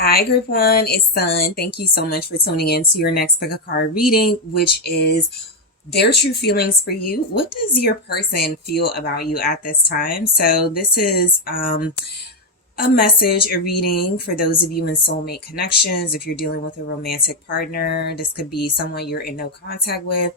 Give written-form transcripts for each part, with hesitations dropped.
Hi, Group 1, it's Sun. Thank you so much for tuning in to your next pick a card reading, which is their true feelings for you. What does your person feel about you at this time? So this is a message, a reading for those of you in soulmate connections. If you're dealing with a romantic partner, this could be someone you're in no contact with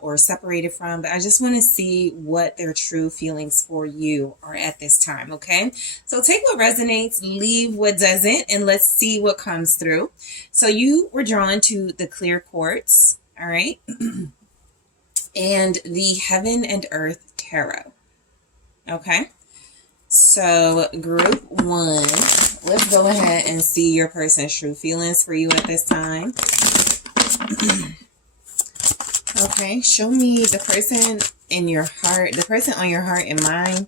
or separated from. But I just want to see what their true feelings for you are at this time, okay? So take what resonates, leave what doesn't, and let's see what comes through. So you were drawn to the clear quartz, all right? And the Heaven and Earth Tarot, okay? So group 1, let's go ahead and see your person's true feelings for you at this time. Okay, show me the person in your heart, the person on your heart and mind.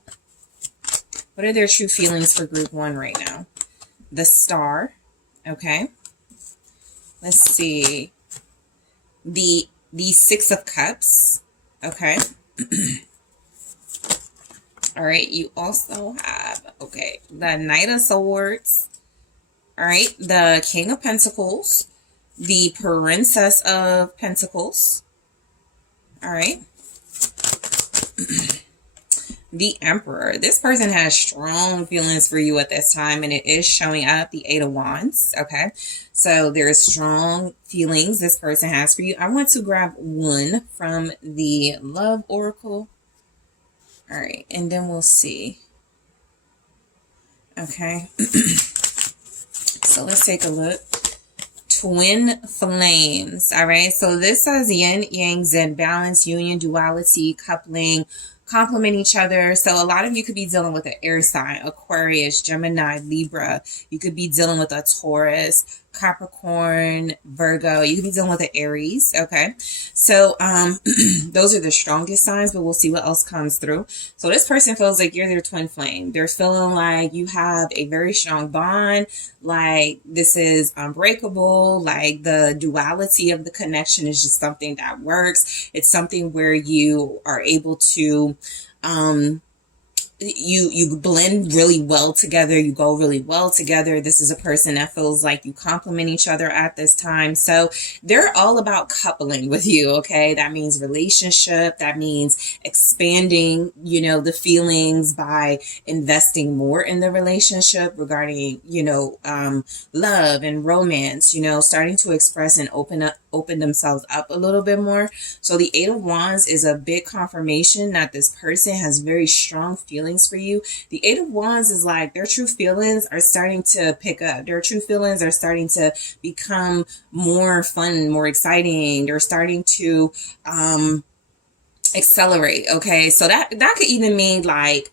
What are their true feelings for group 1 right now? The Star, okay. Let's see. The Six of Cups, okay. All right, you also have, okay, the Knight of Swords, all right, the King of Pentacles, the Princess of Pentacles, all right, the Emperor. This person has strong feelings for you at this time, and it is showing up, the Eight of Wands, okay? So there's strong feelings this person has for you. I want to grab one from the Love Oracle. All right, and then we'll see. Okay. So let's take a look. Twin flames. All right. So this says yin, yang, zen, balance, union, duality, coupling, complement each other. So a lot of you could be dealing with an air sign, Aquarius, Gemini, Libra. You could be dealing with a Taurus, Capricorn, Virgo. You could be dealing with an Aries. Okay. So those are the strongest signs, but we'll see what else comes through. So this person feels like you're their twin flame. They're feeling like you have a very strong bond, like this is unbreakable, like the duality of the connection is just something that works. It's something where you are able to you blend really well together. You go really well together. This is a person that feels like you complement each other at this time. So they're all about coupling with you. Okay. That means relationship. That means expanding, the feelings by investing more in the relationship regarding, love and romance, starting to express and open themselves up a little bit more. So the Eight of Wands is a big confirmation that this person has very strong feelings for you. The Eight of Wands is like their true feelings are starting to pick up. Their true feelings are starting to become more fun, more exciting. They're starting to accelerate. Okay. So that could even mean like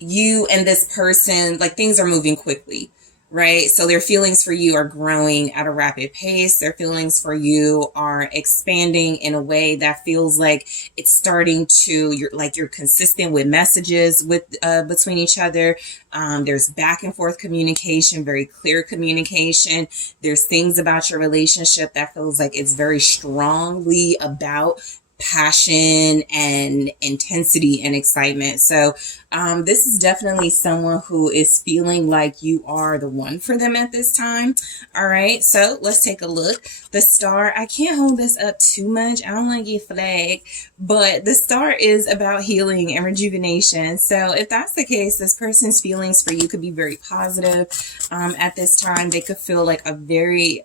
you and this person, like things are moving quickly. Right? So their feelings for you are growing at a rapid pace. Their feelings for you are expanding in a way that feels like it's starting to, you're consistent with messages between each other. There's back and forth communication, very clear communication. There's things about your relationship that feels like it's very strongly about passion and intensity and excitement. So this is definitely someone who is feeling like you are the one for them at this time. All right, so let's take a look. The Star, I can't hold this up too much. I don't want to get flagged, but the Star is about healing and rejuvenation. So if that's the case, this person's feelings for you could be very positive at this time. They could feel like a very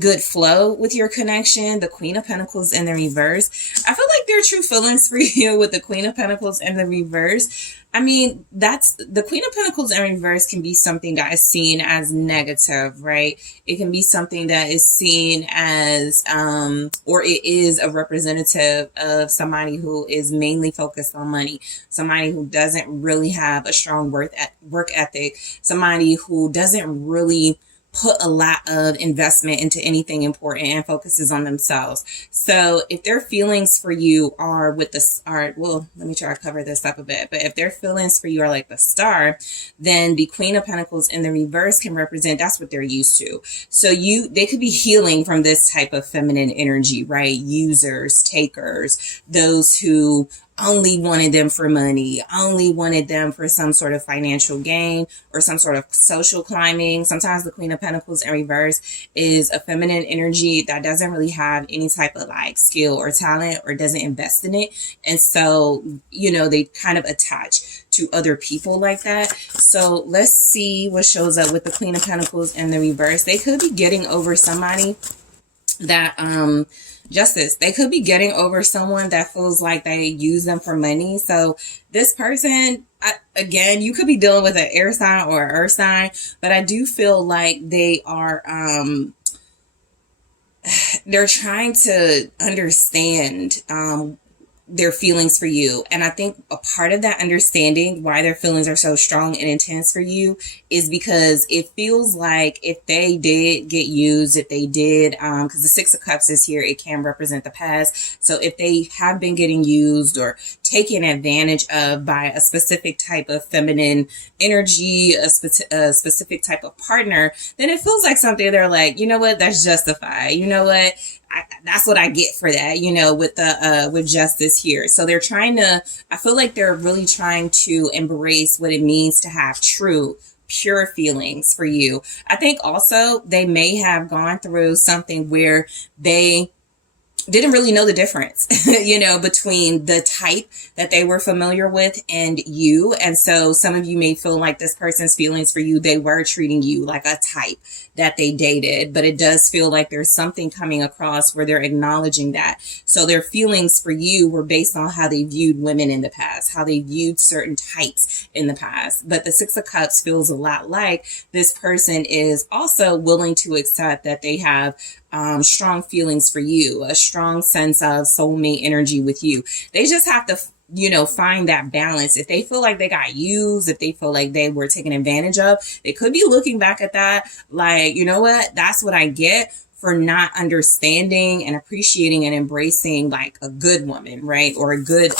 good flow with your connection. The Queen of Pentacles in the reverse. I feel like their true feelings for you with the Queen of Pentacles in the reverse. I mean, that's the Queen of Pentacles in reverse can be something that is seen as negative, right? It can be something that is seen as, or it is a representative of somebody who is mainly focused on money, somebody who doesn't really have a strong work ethic, somebody who doesn't really put a lot of investment into anything important and focuses on themselves. So if their feelings for you are with well, let me try to cover this up a bit. But if their feelings for you are like the Star, then the Queen of Pentacles in the reverse can represent, that's what they're used to. So they could be healing from this type of feminine energy, right? Users, takers, those who only wanted them for money, only wanted them for some sort of financial gain or some sort of social climbing. Sometimes the Queen of Pentacles in reverse is a feminine energy that doesn't really have any type of like skill or talent or doesn't invest in it. And so, you know, they kind of attach to other people like that. So let's see what shows up with the Queen of Pentacles in the reverse. They could be getting over somebody that, Justice, they could be getting over someone that feels like they use them for money. So this person, again, you could be dealing with an air sign or an earth sign, but I do feel like they are, they're trying to understand, their feelings for you. And I think a part of that understanding why their feelings are so strong and intense for you is because it feels like if they did get used, if they did, because the Six of Cups is here, it can represent the past. So if they have been getting used or taken advantage of by a specific type of feminine energy, a specific type of partner, then it feels like something they're like, you know what, that's justified. You know what? That's what I get for that, you know, with the with Justice here. So they're trying to, I feel like they're really trying to embrace what it means to have true, pure feelings for you. I think also they may have gone through something where they didn't really know the difference, you know, between the type that they were familiar with and you. And so some of you may feel like this person's feelings for you, they were treating you like a type that they dated, but it does feel like there's something coming across where they're acknowledging that. So their feelings for you were based on how they viewed women in the past, how they viewed certain types in the past. But the Six of Cups feels a lot like this person is also willing to accept that they have strong feelings for you, a strong sense of soulmate energy with you. They just have to, you know, find that balance. If they feel like they got used, if they feel like they were taken advantage of, they could be looking back at that like, you know what, that's what I get for not understanding and appreciating and embracing like a good woman, right? Or a good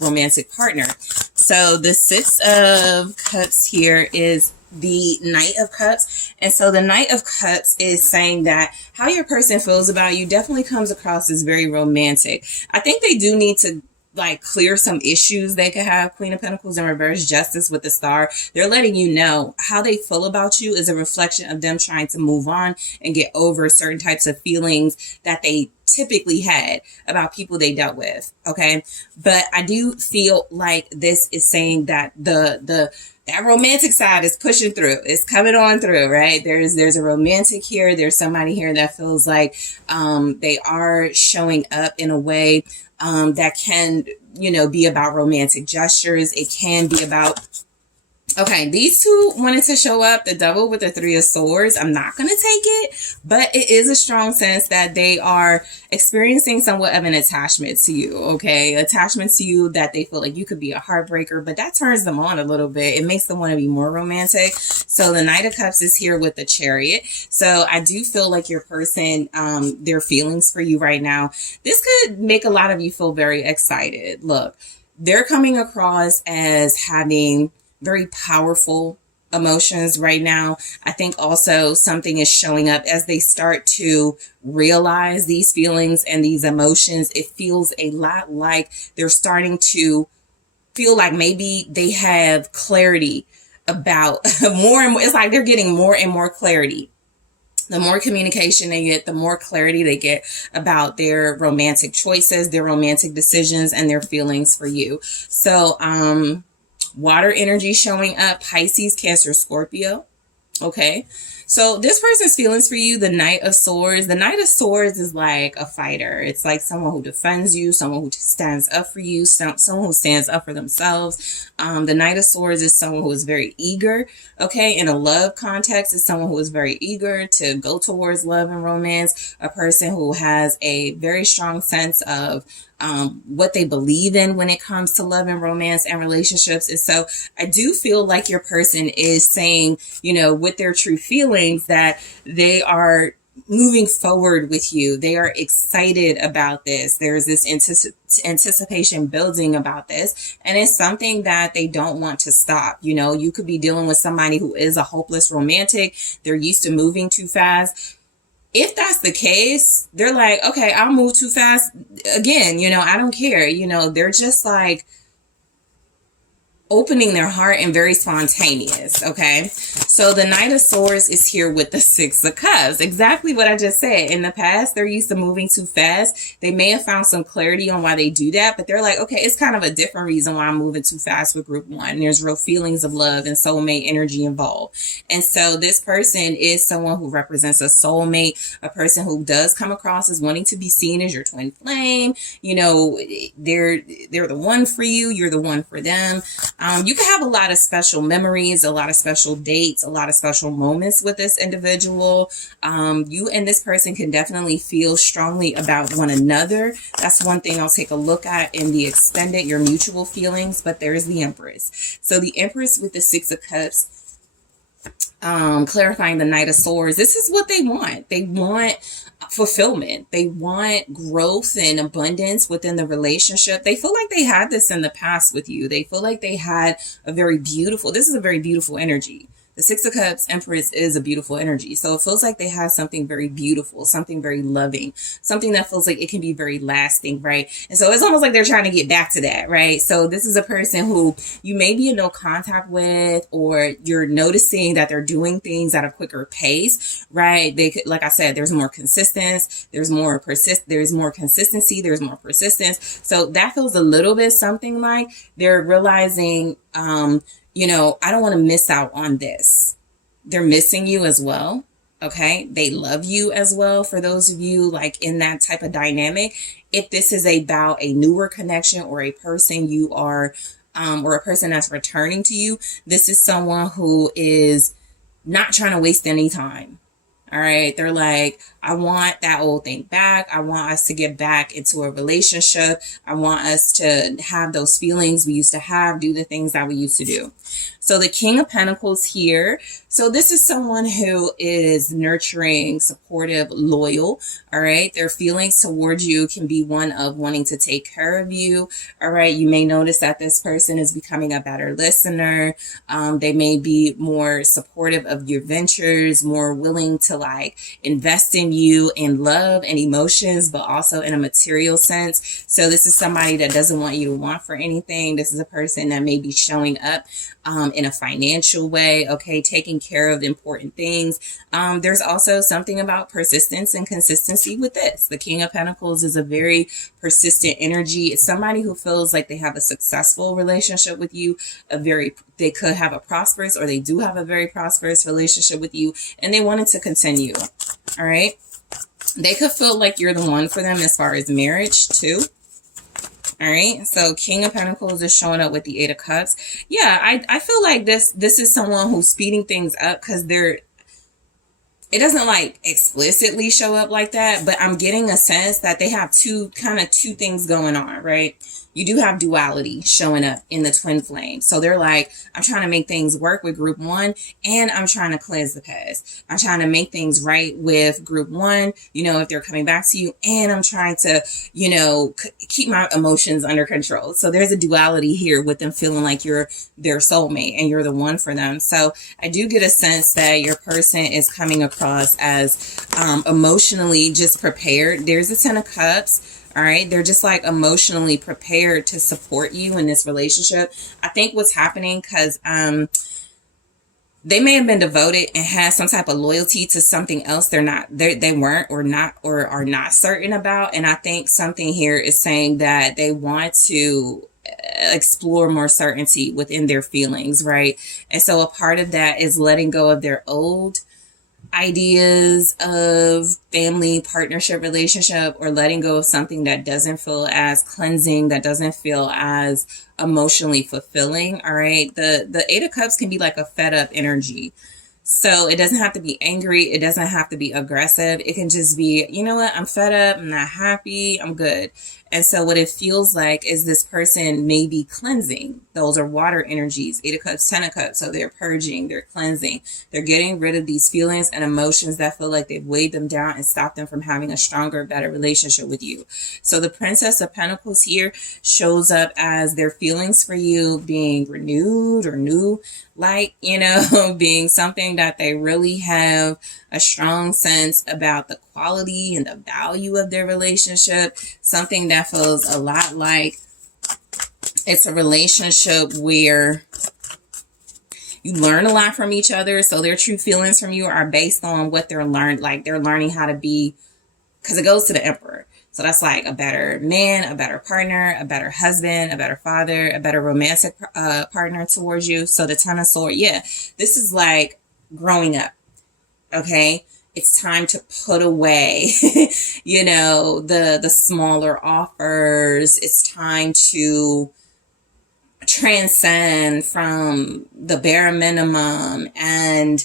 romantic partner. So the Six of Cups here is the Knight of Cups. And so the Knight of Cups is saying that how your person feels about you definitely comes across as very romantic. I think they do need to like clear some issues they could have. Queen of Pentacles in reverse, Justice with the Star. They're letting you know how they feel about you is a reflection of them trying to move on and get over certain types of feelings that they typically had about people they dealt with. Okay. But I do feel like this is saying that that romantic side is pushing through. It's coming on through, right? There's a romantic here. There's somebody here that feels like they are showing up in a way that can, you know, be about romantic gestures. It can be about, okay, these two wanted to show up, the Devil with the Three of Swords. I'm not going to take it, but it is a strong sense that they are experiencing somewhat of an attachment to you, okay? Attachment to you that they feel like you could be a heartbreaker, but that turns them on a little bit. It makes them want to be more romantic. So the Knight of Cups is here with the Chariot. So I do feel like your person, their feelings for you right now, this could make a lot of you feel very excited. Look, they're coming across as having very powerful emotions right now. I think also something is showing up as they start to realize these feelings and these emotions. It feels a lot like they're starting to feel like maybe they have clarity about more and more. It's like they're getting more and more clarity. The more communication they get, the more clarity they get about their romantic choices, their romantic decisions, and their feelings for you. So, water energy showing up, Pisces, Cancer, Scorpio. Okay. So this person's feelings for you, the Knight of Swords. The Knight of Swords is like a fighter. It's like someone who defends you, someone who stands up for you, someone who stands up for themselves. The Knight of Swords is someone who is very eager. Okay. In a love context, is someone who is very eager to go towards love and romance. A person who has a very strong sense of what they believe in when it comes to love and romance and relationships. And so I do feel like your person is saying, you know, with their true feelings that they are moving forward with you. They are excited about this. There's this anticipation building about this. And it's something that they don't want to stop. You know, you could be dealing with somebody who is a hopeless romantic. They're used to moving too fast. If that's the case, they're like, okay, I'll move too fast again. I don't care. They're just like opening their heart and very spontaneous. Okay. So the Knight of Swords is here with the Six of Cups. Exactly what I just said. In the past, they're used to moving too fast. They may have found some clarity on why they do that, but they're like, okay, it's kind of a different reason why I'm moving too fast with group one. There's real feelings of love and soulmate energy involved. And so this person is someone who represents a soulmate, a person who does come across as wanting to be seen as your twin flame. They're the one for you. You're the one for them. You can have a lot of special memories, a lot of special dates, a lot of special moments with this individual. You and this person can definitely feel strongly about one another. That's one thing I'll take a look at in the extended, your mutual feelings. But there's the Empress. So the Empress with the Six of Cups, clarifying the Knight of Swords. This is what they want. They want fulfillment. They want growth and abundance within the relationship. They feel like they had this in the past with you. They feel like they had this is a very beautiful energy. The Six of Cups, Empress, is a beautiful energy. So it feels like they have something very beautiful, something very loving, something that feels like it can be very lasting, right? And so it's almost like they're trying to get back to that, right? So this is a person who you may be in no contact with, or you're noticing that they're doing things at a quicker pace, right? They could, like I said, there's more consistency, there's more consistency, there's more persistence. So that feels a little bit something like they're realizing, I don't want to miss out on this. They're missing you as well. Okay. They love you as well. For those of you like in that type of dynamic, if this is about a newer connection or a person you are, or a person that's returning to you, this is someone who is not trying to waste any time. All right. They're like, I want that old thing back. I want us to get back into a relationship. I want us to have those feelings we used to have, do the things that we used to do. So the King of Pentacles here. So this is someone who is nurturing, supportive, loyal. All right. Their feelings towards you can be one of wanting to take care of you. All right. You may notice that this person is becoming a better listener. They may be more supportive of your ventures, more willing to like invest in you in love and emotions, but also in a material sense. So this is somebody that doesn't want you to want for anything. This is a person that may be showing up in a financial way, okay, taking care of important things. There's also something about persistence and consistency with this. The King of Pentacles is a very persistent energy. It's somebody who feels like they have a successful relationship with you, they could have a prosperous, or they do have a very prosperous relationship with you, and they want it to continue. All right. They could feel like you're the one for them as far as marriage too. All right. So King of Pentacles is showing up with the Eight of Cups. Yeah. I feel like this is someone who's speeding things up because it doesn't like explicitly show up like that, but I'm getting a sense that they have two things going on, right? You do have duality showing up in the twin flame. So they're like, I'm trying to make things work with group one, and I'm trying to cleanse the past. I'm trying to make things right with group one, if they're coming back to you, and I'm trying to, keep my emotions under control. So there's a duality here with them feeling like you're their soulmate and you're the one for them. So I do get a sense that your person is coming across as emotionally just prepared. There's a Ten of Cups. All right. They're just like emotionally prepared to support you in this relationship. I think what's happening because they may have been devoted and had some type of loyalty to something else they weren't or are not certain about. And I think something here is saying that they want to explore more certainty within their feelings. Right. And so a part of that is letting go of their old ideas of family, partnership, relationship, or letting go of something that doesn't feel as cleansing, that doesn't feel as emotionally fulfilling. All right. The Eight of Cups can be like a fed up energy. So it doesn't have to be angry. It doesn't have to be aggressive. It can just be, you know what? I'm fed up. I'm not happy. I'm good. And so what it feels like is this person may be cleansing. Those are water energies, 8 of Cups, 10 of Cups. So they're purging, they're cleansing. They're getting rid of these feelings and emotions that feel like they've weighed them down and stopped them from having a stronger, better relationship with you. So the Princess of Pentacles here shows up as their feelings for you being renewed or new, like, being something that they really have a strong sense about the quality and the value of their relationship. Something that feels a lot like it's a relationship where you learn a lot from each other. So their true feelings from you are based on what they're learning how to be, because it goes to the Emperor. So that's like a better man, a better partner, a better husband, a better father, a better romantic partner towards you. So the Ten of Swords, this is like growing up. Okay. It's time to put away, the smaller offers. It's time to transcend from the bare minimum and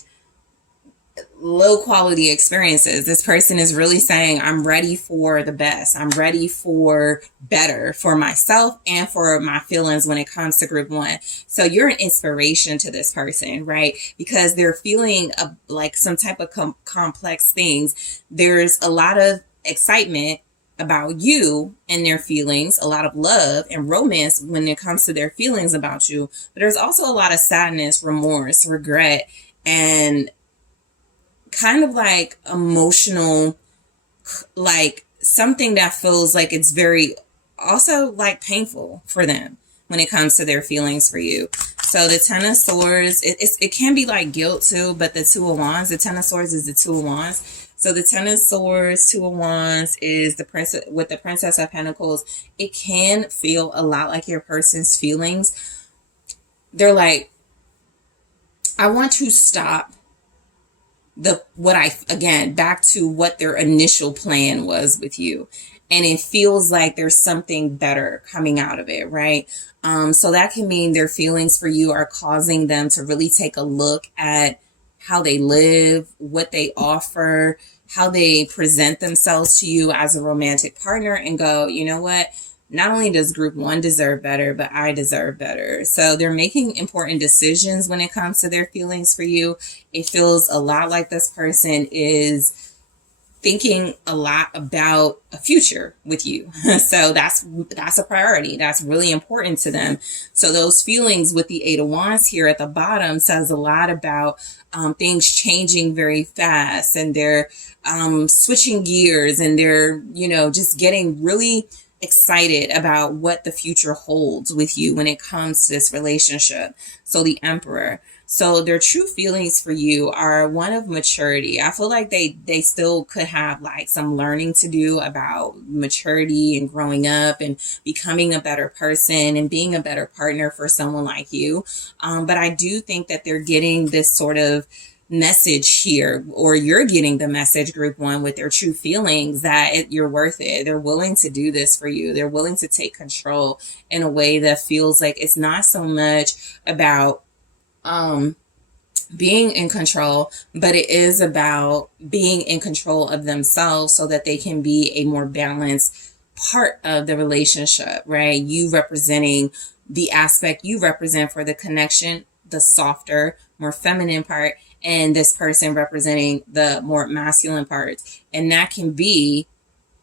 low quality experiences. This person is really saying, I'm ready for the best. I'm ready for better for myself and for my feelings when it comes to group 1. So you're an inspiration to this person, right? Because they're feeling like some type of complex things. There's a lot of excitement about you and their feelings, a lot of love and romance when it comes to their feelings about you. But there's also a lot of sadness, remorse, regret, and kind of like emotional, like something that feels like it's very also like painful for them when it comes to their feelings for you. So the Ten of Swords, it can be like guilt too, but the Two of Wands, the Ten of Swords is the Two of Wands. So the Ten of Swords, Two of Wands is the princess with the Princess of Pentacles. It can feel a lot like your person's feelings. They're like, I want to stop back to what their initial plan was with you. And it feels like there's something better coming out of it, right? So that can mean their feelings for you are causing them to really take a look at how they live, what they offer, how they present themselves to you as a romantic partner, and go, you know what? Not only does group 1 deserve better, but I deserve better. So they're making important decisions when it comes to their feelings for you. It feels a lot like this person is thinking a lot about a future with you. So that's a priority. That's really important to them. So those feelings with the 8 of Wands here at the bottom says a lot about things changing very fast, and they're switching gears, and they're, just getting really excited about what the future holds with you when it comes to this relationship. So the Emperor. So their true feelings for you are one of maturity. I feel like they still could have like some learning to do about maturity and growing up and becoming a better person and being a better partner for someone like you. But I do think that they're getting this sort of message here, or you're getting the message, group 1, with their true feelings that you're worth it. They're willing to do this for you. They're willing to take control in a way that feels like it's not so much about being in control, but it is about being in control of themselves so that they can be a more balanced part of the relationship, right? You representing the aspect you represent for the connection, the softer, more feminine part, and this person representing the more masculine parts. And that can be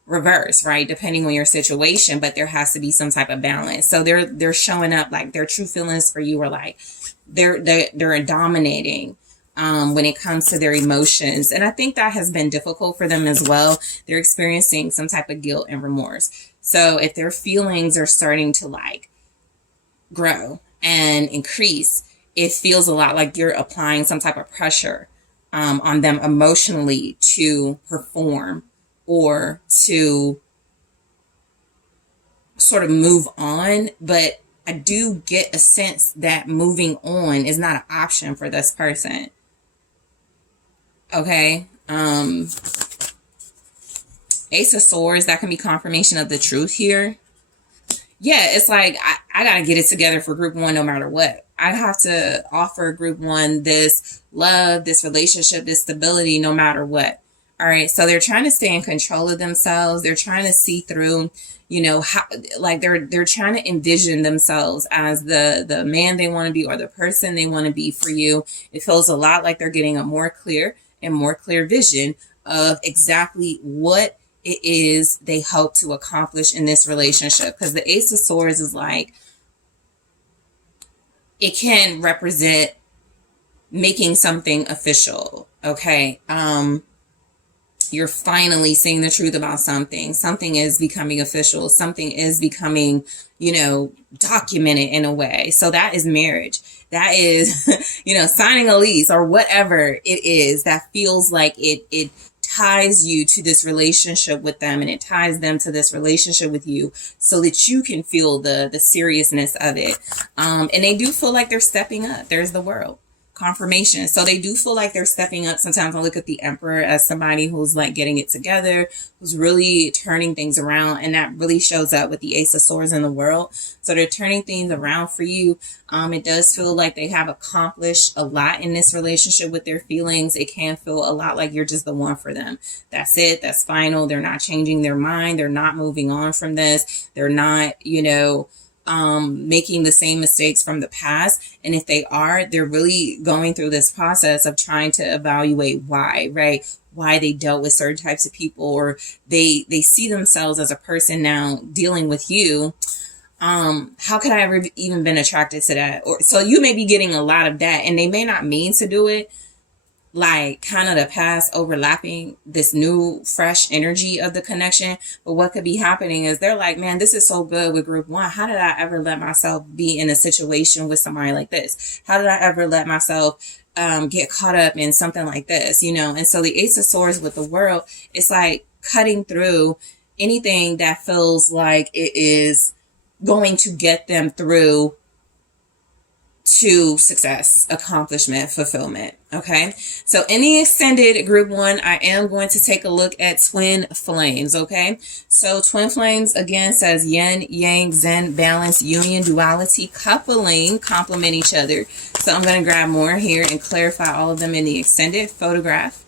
reverse, right? Depending on your situation, but there has to be some type of balance. So they're showing up like their true feelings for you are like, they're dominating when it comes to their emotions. And I think that has been difficult for them as well. They're experiencing some type of guilt and remorse. So if their feelings are starting to like grow and increase, it feels a lot like you're applying some type of pressure on them emotionally to perform or to sort of move on. But I do get a sense that moving on is not an option for this person. Okay. Ace of Swords, that can be confirmation of the truth here. Yeah, it's like, I got to get it together for group 1 no matter what. I have to offer group 1 this love, this relationship, this stability no matter what. All right. So they're trying to stay in control of themselves. They're trying to see through, you know, how, like they're trying to envision themselves as the man they want to be or the person they want to be for you. It feels a lot like they're getting a more clear vision of exactly what it is they hope to accomplish in this relationship. Because the Ace of Swords is like, it can represent making something official. Okay. You're finally seeing the truth about something. Something is becoming official. Something is becoming, you know, documented in a way. So that is marriage. That is, you know, signing a lease or whatever it is that feels like it ties you to this relationship with them, and it ties them to this relationship with you so that you can feel the seriousness of it. And they do feel like they're stepping up. There's the World. Confirmation. So they do feel like they're stepping up. Sometimes I look at the Emperor as somebody who's like getting it together, who's really turning things around, and that really shows up with the Ace of Swords in the World. So they're turning things around for you. It does feel like they have accomplished a lot in this relationship with their feelings. It can feel a lot like you're just the one for them. That's it. That's final. They're not changing their mind. They're not moving on from this. They're not, you know, making the same mistakes from the past. And if they are, they're really going through this process of trying to evaluate why, right? Why they dealt with certain types of people, or they see themselves as a person now dealing with you. How could I ever even been attracted to that? Or so you may be getting a lot of that, and they may not mean to do it, like kind of the past overlapping this new fresh energy of the connection. But what could be happening is they're like, man, this is so good with group one. How did I ever let myself be in a situation with somebody like this? How did I ever let myself get caught up in something like this, you know? And so the Ace of Swords with the World, it's like cutting through anything that feels like it is going to get them through to success, accomplishment, fulfillment. Okay. So in the extended group one, I am going to take a look at twin flames. Okay. So twin flames again says yin, yang, zen, balance, union, duality, coupling, complement each other. So I'm going to grab more here and clarify all of them in the extended photograph.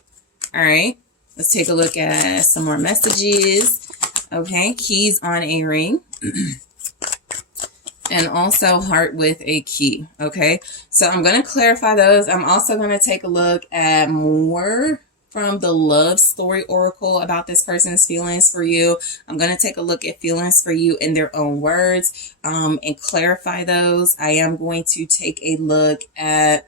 All right. Let's take a look at some more messages. Okay. Keys on a ring. And also heart with a key. Okay, so I'm going to clarify those. I'm also going to take a look at more from the love story oracle about this person's feelings for you. I'm going to take a look at feelings for you in their own words and clarify those. I am going to take a look at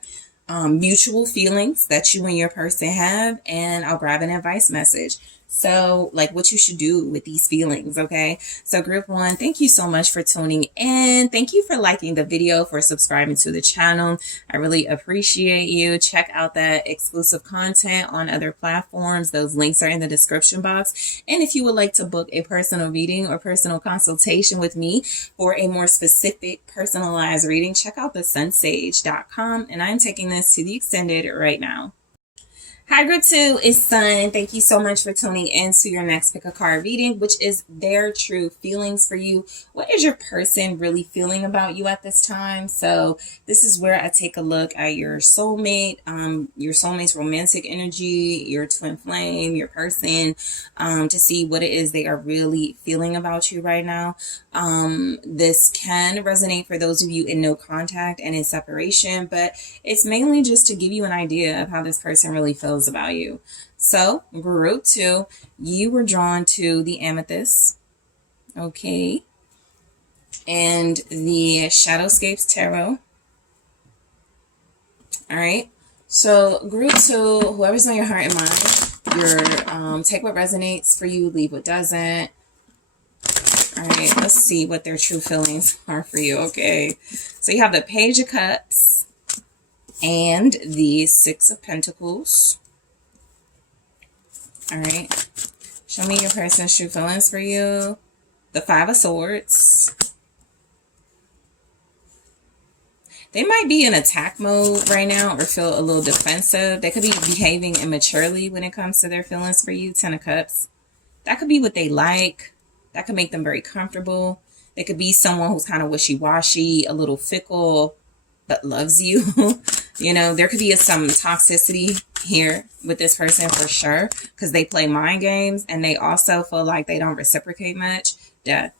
mutual feelings that you and your person have, and I'll grab an advice message. So like what you should do with these feelings. Okay. So group one, thank you so much for tuning in. Thank you for liking the video, for subscribing to the channel. I really appreciate you. Check out that exclusive content on other platforms. Those links are in the description box. And if you would like to book a personal reading or personal consultation with me for a more specific personalized reading, check out TheSunSage.com. And I'm taking this to the extended right now. Hi group two, it's Sun. Thank you so much for tuning in to your next pick a card reading, which is their true feelings for you. What is your person really feeling about you at this time? So this is where I take a look at your soulmate's romantic energy, your twin flame, your person, to see what it is they are really feeling about you right now. This can resonate for those of you in no contact and in separation, but it's mainly just to give you an idea of how this person really feels about you. So group two, you were drawn to the amethyst, okay, and the Shadowscapes Tarot. All right, so group two, whoever's on your heart and mind, your take what resonates for you, leave what doesn't. All right, let's see what their true feelings are for you. Okay, so you have the Page of Cups and the Six of Pentacles. All right, show me your person's true feelings for you. The Five of Swords. They might be in attack mode right now or feel a little defensive. They could be behaving immaturely when it comes to their feelings for you. Ten of Cups. That could be what they like. That could make them very comfortable. They could be someone who's kind of wishy-washy, a little fickle, but loves you. You know, there could be some toxicity here with this person for sure, because they play mind games and they also feel like they don't reciprocate much. Death.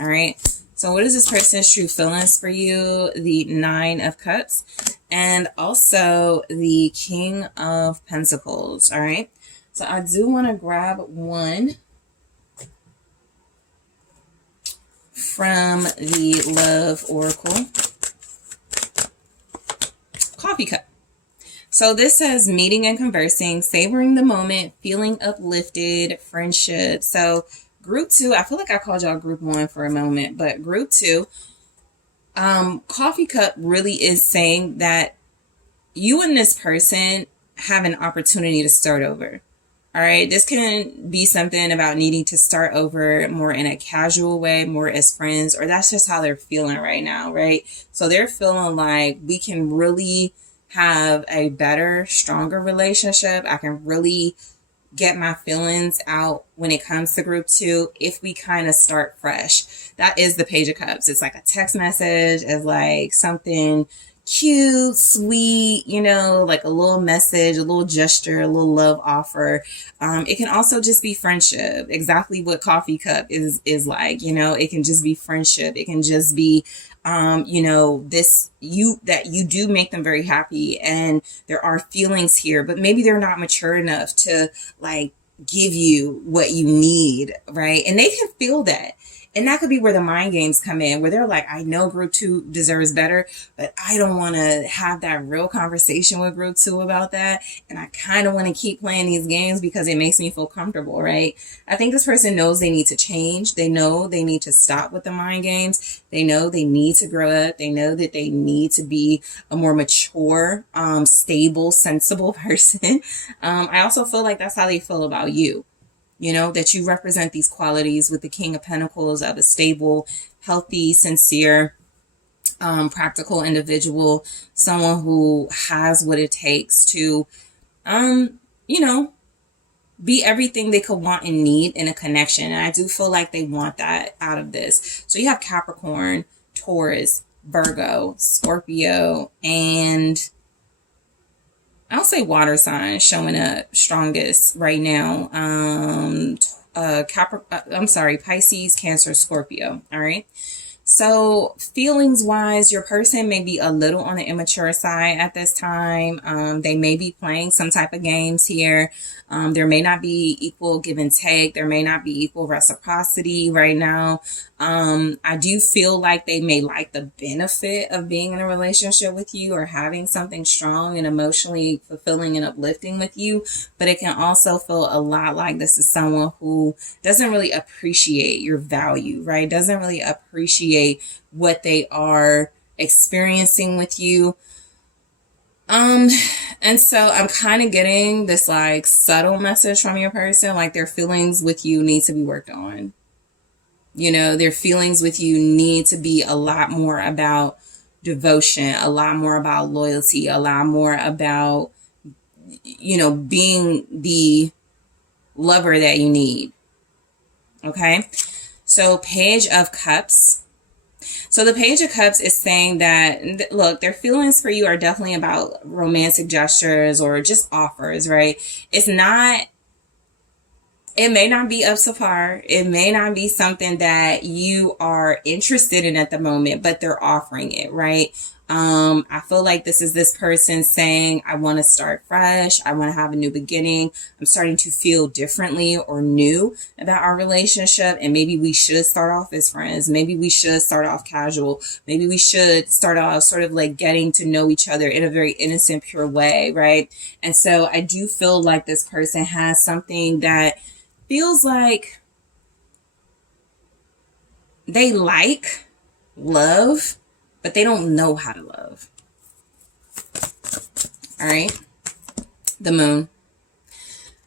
All right. So what is this person's true feelings for you? The Nine of Cups and also the King of Pentacles. All right. So I do want to grab one from the Love Oracle. Coffee cup. So this says meeting and conversing, savoring the moment, feeling uplifted, friendship. So group 2, I feel like I called y'all group 1 for a moment, but group 2, coffee cup really is saying that you and this person have an opportunity to start over. All right. This can be something about needing to start over more in a casual way, more as friends, or that's just how they're feeling right now. Right. So they're feeling like we can really have a better, stronger relationship. I can really get my feelings out when it comes to group 2 if we kind of start fresh. That is the Page of Cups. It's like a text message. It's like something cute, sweet, you know, like a little message, a little gesture, a little love offer. It can also just be friendship. Exactly what coffee cup is like, you know, it can just be friendship. It can just be, you know, that you do make them very happy and there are feelings here, but maybe they're not mature enough to like give you what you need. Right. And they can feel that. And that could be where the mind games come in, where they're like, I know group 2 deserves better, but I don't want to have that real conversation with group 2 about that. And I kind of want to keep playing these games because it makes me feel comfortable, right? I think this person knows they need to change. They know they need to stop with the mind games. They know they need to grow up. They know that they need to be a more mature, stable, sensible person. I also feel like that's how they feel about you. You know, that you represent these qualities with the King of Pentacles of a stable, healthy, sincere, practical individual, someone who has what it takes to, you know, be everything they could want and need in a connection. And I do feel like they want that out of this. So you have Capricorn, Taurus, Virgo, Scorpio, and I'll say water signs showing up strongest right now. Pisces, Cancer, Scorpio. All right. So feelings wise, your person may be a little on the immature side at this time. They may be playing some type of games here. There may not be equal give and take. There may not be equal reciprocity right now. I do feel like they may like the benefit of being in a relationship with you or having something strong and emotionally fulfilling and uplifting with you. But it can also feel a lot like this is someone who doesn't really appreciate your value, right? Doesn't really appreciate what they are experiencing with you. And so I'm kind of getting this like subtle message from your person, like their feelings with you need to be worked on. You know, their feelings with you need to be a lot more about devotion, a lot more about loyalty, a lot more about, you know, being the lover that you need. Okay. So Page of Cups. So the Page of Cups is saying that, look, their feelings for you are definitely about romantic gestures or just offers, right? It may not be up to par. It may not be something that you are interested in at the moment, but they're offering it, right? I feel like this is this person saying, I want to start fresh. I want to have a new beginning. I'm starting to feel differently or new about our relationship. And maybe we should start off as friends. Maybe we should start off casual. Maybe we should start off sort of like getting to know each other in a very innocent, pure way, right? And so I do feel like this person has something that feels like they like love, but they don't know how to love. All right. The Moon.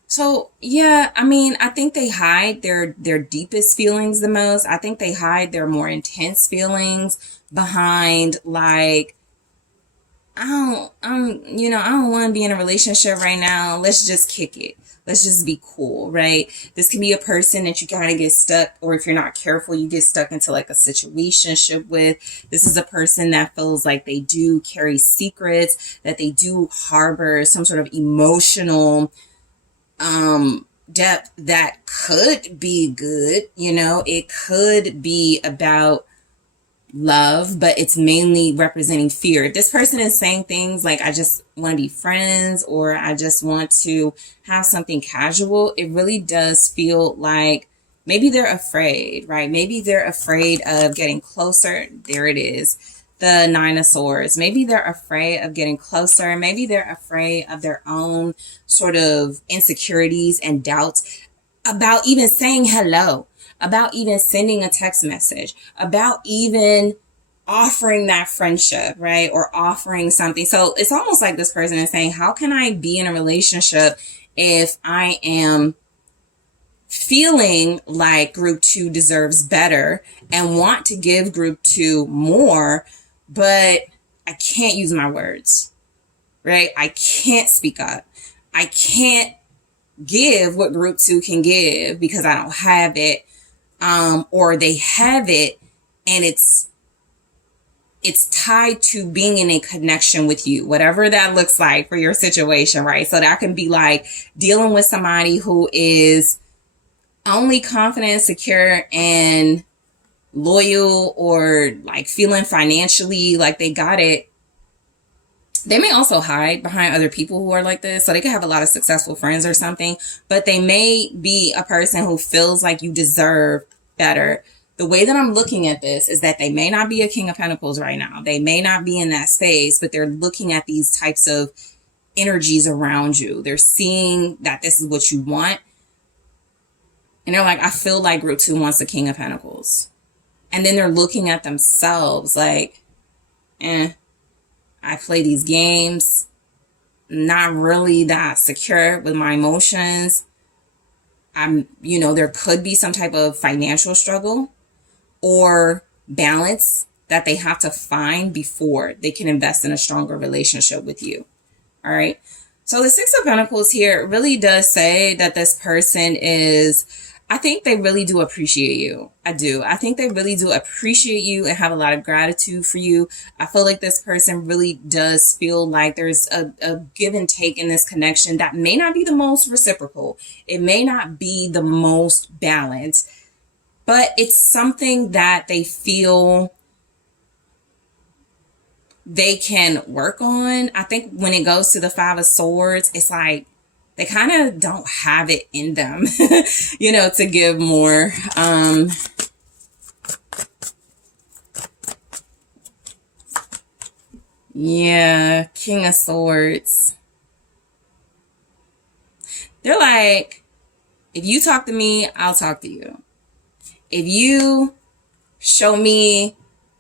So, yeah, I mean, I think they hide their deepest feelings the most. I think they hide their more intense feelings behind like, I don't want to be in a relationship right now. Let's just kick it. Let's just be cool, right? This can be a person that you kind of get stuck, or if you're not careful, you get stuck into like a situationship with. This is a person that feels like they do carry secrets, that they do harbor some sort of emotional depth that could be good. You know, it could be about love, but it's mainly representing fear. If this person is saying things like, I just want to be friends, or I just want to have something casual, it really does feel like maybe they're afraid, right? Maybe they're afraid of getting closer. There it is. The Nine of Swords. Maybe they're afraid of getting closer. Maybe they're afraid of their own sort of insecurities and doubts about even saying hello, about even sending a text message, about even offering that friendship, right? Or offering something. So it's almost like this person is saying, how can I be in a relationship if I am feeling like group 2 deserves better and want to give group 2 more, but I can't use my words, right? I can't speak up. I can't give what group 2 can give because I don't have it. Or they have it and it's tied to being in a connection with you, whatever that looks like for your situation, right? So that can be like dealing with somebody who is only confident, secure, and loyal, or like feeling financially like they got it. They may also hide behind other people who are like this. So they could have a lot of successful friends or something, but they may be a person who feels like you deserve better. The way that I'm looking at this is that they may not be a King of Pentacles right now. They may not be in that space, but they're looking at these types of energies around you. They're seeing that this is what you want. And they're like, I feel like group 2 wants a King of Pentacles. And then they're looking at themselves like, I play these games, not really that secure with my emotions. There could be some type of financial struggle or balance that they have to find before they can invest in a stronger relationship with you. All right. So the Six of Pentacles here really does say that this person I think they really do appreciate you. I do. I think they really do appreciate you and have a lot of gratitude for you. I feel like this person really does feel like there's a give and take in this connection that may not be the most reciprocal. It may not be the most balanced, but it's something that they feel they can work on. I think when it goes to the Five of Swords, it's like they kind of don't have it in them, to give more. Yeah, King of Swords. They're like, if you talk to me, I'll talk to you. If you show me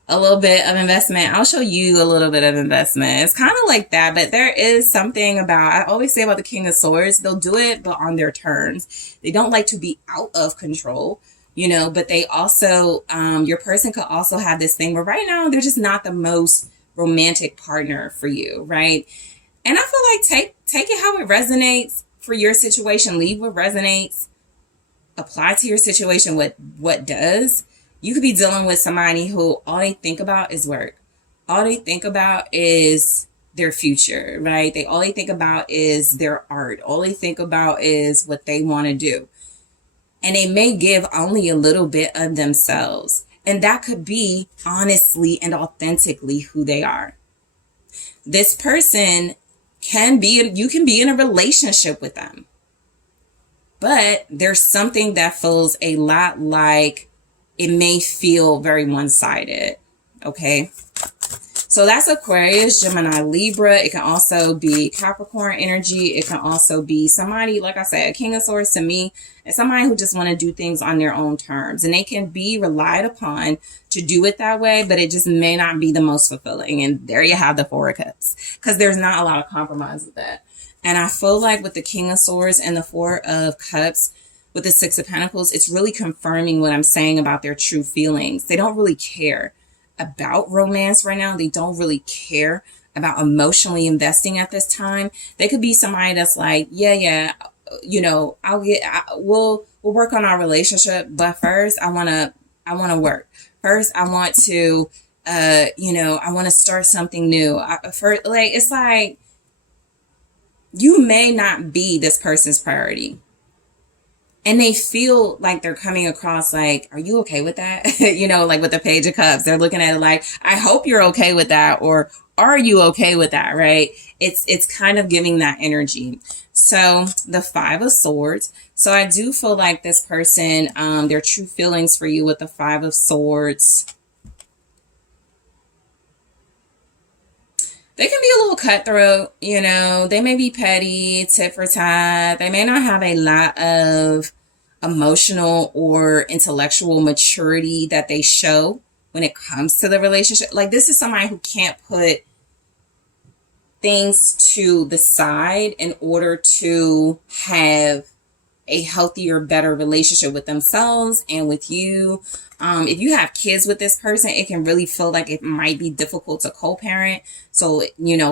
a little bit of investment, I'll show you a little bit of investment. It's kind of like that, but there is something about, I always say about the King of Swords, they'll do it, but on their terms. They don't like to be out of control, but they also, your person could also have this thing where right now they're just not the most romantic partner for you, right? And I feel like take it how it resonates for your situation. Leave what resonates. Apply to your situation what does. You could be dealing with somebody who all they think about is work. All they think about is their future, right? All they think about is their art. All they think about is what they want to do. And they may give only a little bit of themselves. And that could be honestly and authentically who they are. This person you can be in a relationship with them. But there's something that feels a lot like it may feel very one-sided, okay? So that's Aquarius, Gemini, Libra. It can also be Capricorn energy. It can also be somebody, like I said, a King of Swords to me is somebody who just want to do things on their own terms. And they can be relied upon to do it that way, but it just may not be the most fulfilling. And there you have the Four of Cups, because there's not a lot of compromise with that. And I feel like with the King of Swords and the Four of Cups, with the Six of Pentacles, it's really confirming what I'm saying about their true feelings. They don't really care about romance right now. They don't really care about emotionally investing at this time. They could be somebody that's like, yeah, we'll work on our relationship, but first I want to work. First I want to I want to start something new. It's like you may not be this person's priority. And they feel like they're coming across like, are you okay with that? Like with the Page of Cups, they're looking at it like, I hope you're okay with that. Or are you okay with that? Right? It's kind of giving that energy. So the Five of Swords. So I do feel like this person, their true feelings for you with the Five of Swords. They can be a little cutthroat, they may be petty, tit for tat. They may not have a lot of emotional or intellectual maturity that they show when it comes to the relationship. Like, this is somebody who can't put things to the side in order to have a healthier, better relationship with themselves and with you. If you have kids with this person, it can really feel like it might be difficult to co-parent. So,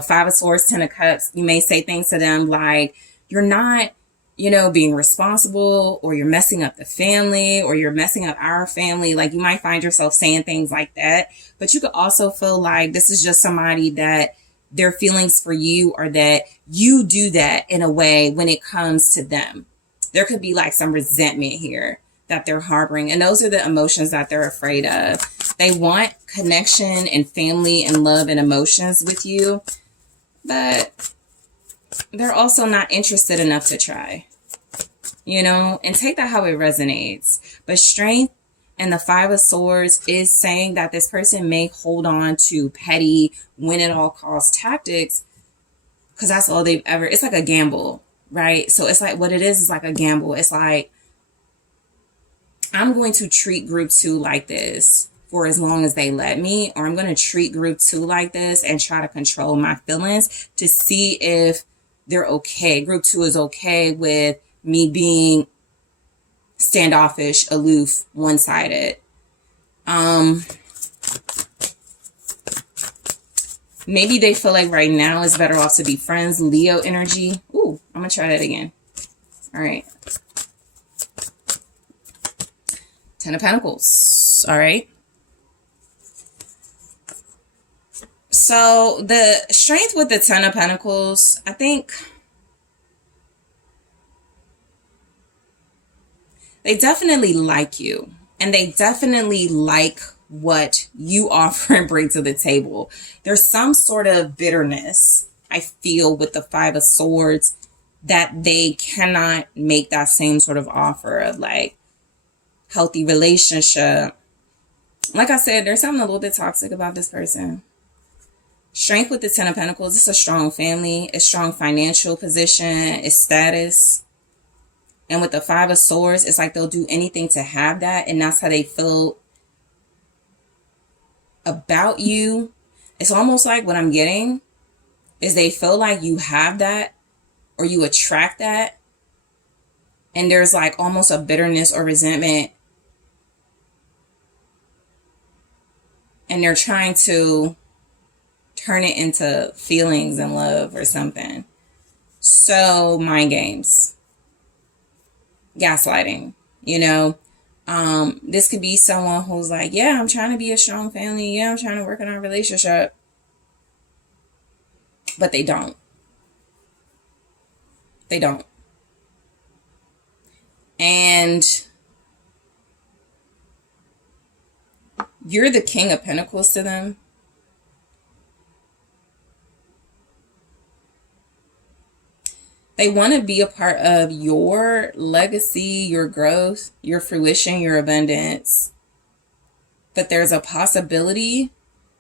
Five of Swords, Ten of Cups, you may say things to them like, you're not, being responsible, or you're messing up the family, or you're messing up our family. Like, you might find yourself saying things like that. But you could also feel like this is just somebody that their feelings for you are that you do that in a way when it comes to them. There could be like some resentment here that they're harboring. And those are the emotions that they're afraid of. They want connection and family and love and emotions with you, but they're also not interested enough to try, and take that how it resonates. But Strength and the Five of Swords is saying that this person may hold on to petty, win at all cost tactics because that's all they've ever, it's like a gamble, right? So it's like, what it is like a gamble. It's like, I'm going to treat group 2 like this for as long as they let me, or I'm going to treat group 2 like this and try to control my feelings to see if they're okay. Group 2 is okay with me being standoffish, aloof, one-sided. Maybe they feel like right now it's better off to be friends. Leo energy. Ooh, I'm going to try that again. All right. Ten of Pentacles. All right. So the Strength with the Ten of Pentacles, I think they definitely like you, and they definitely like what you offer and bring to the table. There's some sort of bitterness, I feel, with the Five of Swords, that they cannot make that same sort of offer of like healthy relationship. Like I said, there's something a little bit toxic about this person. Strength with the Ten of Pentacles, it's a strong family, a strong financial position, it's status. And with the Five of Swords, it's like they'll do anything to have that. And that's how they feel about you. It's almost like what I'm getting is they feel like you have that or you attract that. And there's like almost a bitterness or resentment. And they're trying to turn it into feelings and love or something. So, mind games. Gaslighting, this could be someone who's like, yeah, I'm trying to be a strong family. Yeah, I'm trying to work on our relationship. But they don't. They don't. And you're the King of Pentacles to them. They want to be a part of your legacy, your growth, your fruition, your abundance. But there's a possibility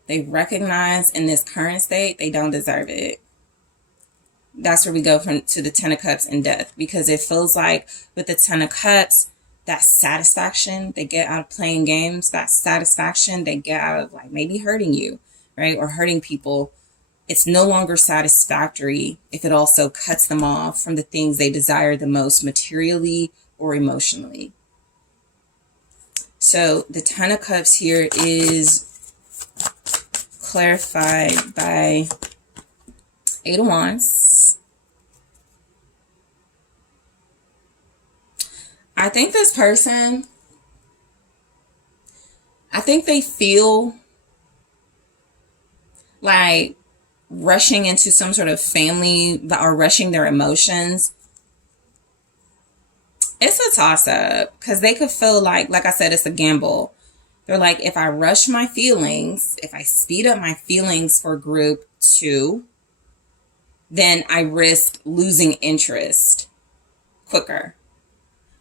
they recognize in this current state they don't deserve it. That's where we go to the Ten of Cups and Death. Because it feels like with the Ten of Cups, that satisfaction they get out of playing games, that satisfaction they get out of like maybe hurting you, right? Or hurting people. It's no longer satisfactory if it also cuts them off from the things they desire the most materially or emotionally. So the Ten of Cups here is clarified by Eight of Wands. I think this person, I think they feel like rushing into some sort of family or rushing their emotions. It's a toss up because they could feel like I said, it's a gamble. They're like, if I rush my feelings, if I speed up my feelings for group 2, then I risk losing interest quicker.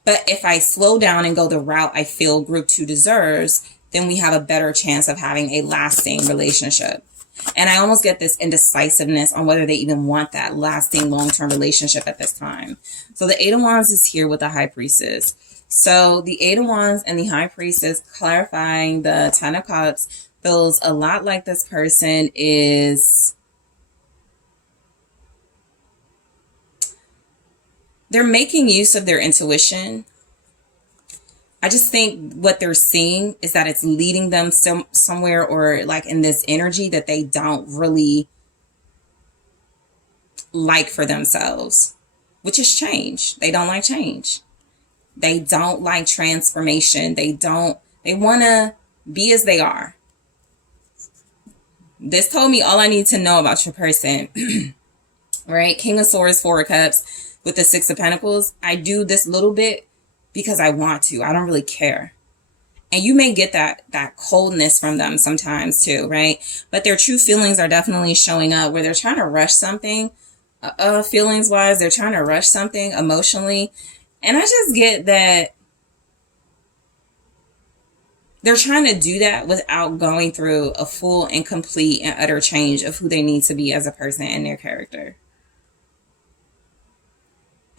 But if I slow down and go the route I feel group 2 deserves, then we have a better chance of having a lasting relationship. And I almost get this indecisiveness on whether they even want that lasting long-term relationship at this time. So the Eight of Wands is here with the High Priestess. So the Eight of Wands and the High Priestess, clarifying the Ten of Cups, feels a lot like this person is... they're making use of their intuition. I just think what they're seeing is that it's leading them somewhere, or like in this energy that they don't really like for themselves, which is change. They don't like change. They don't like transformation. They want to be as they are. This told me all I need to know about your person, right? King of Swords, Four of Cups. With the Six of Pentacles, I do this little bit because I want to. I don't really care. And you may get that coldness from them sometimes too, right? But their true feelings are definitely showing up where they're trying to rush something, feelings-wise. They're trying to rush something emotionally. And I just get that they're trying to do that without going through a full and complete and utter change of who they need to be as a person and their character.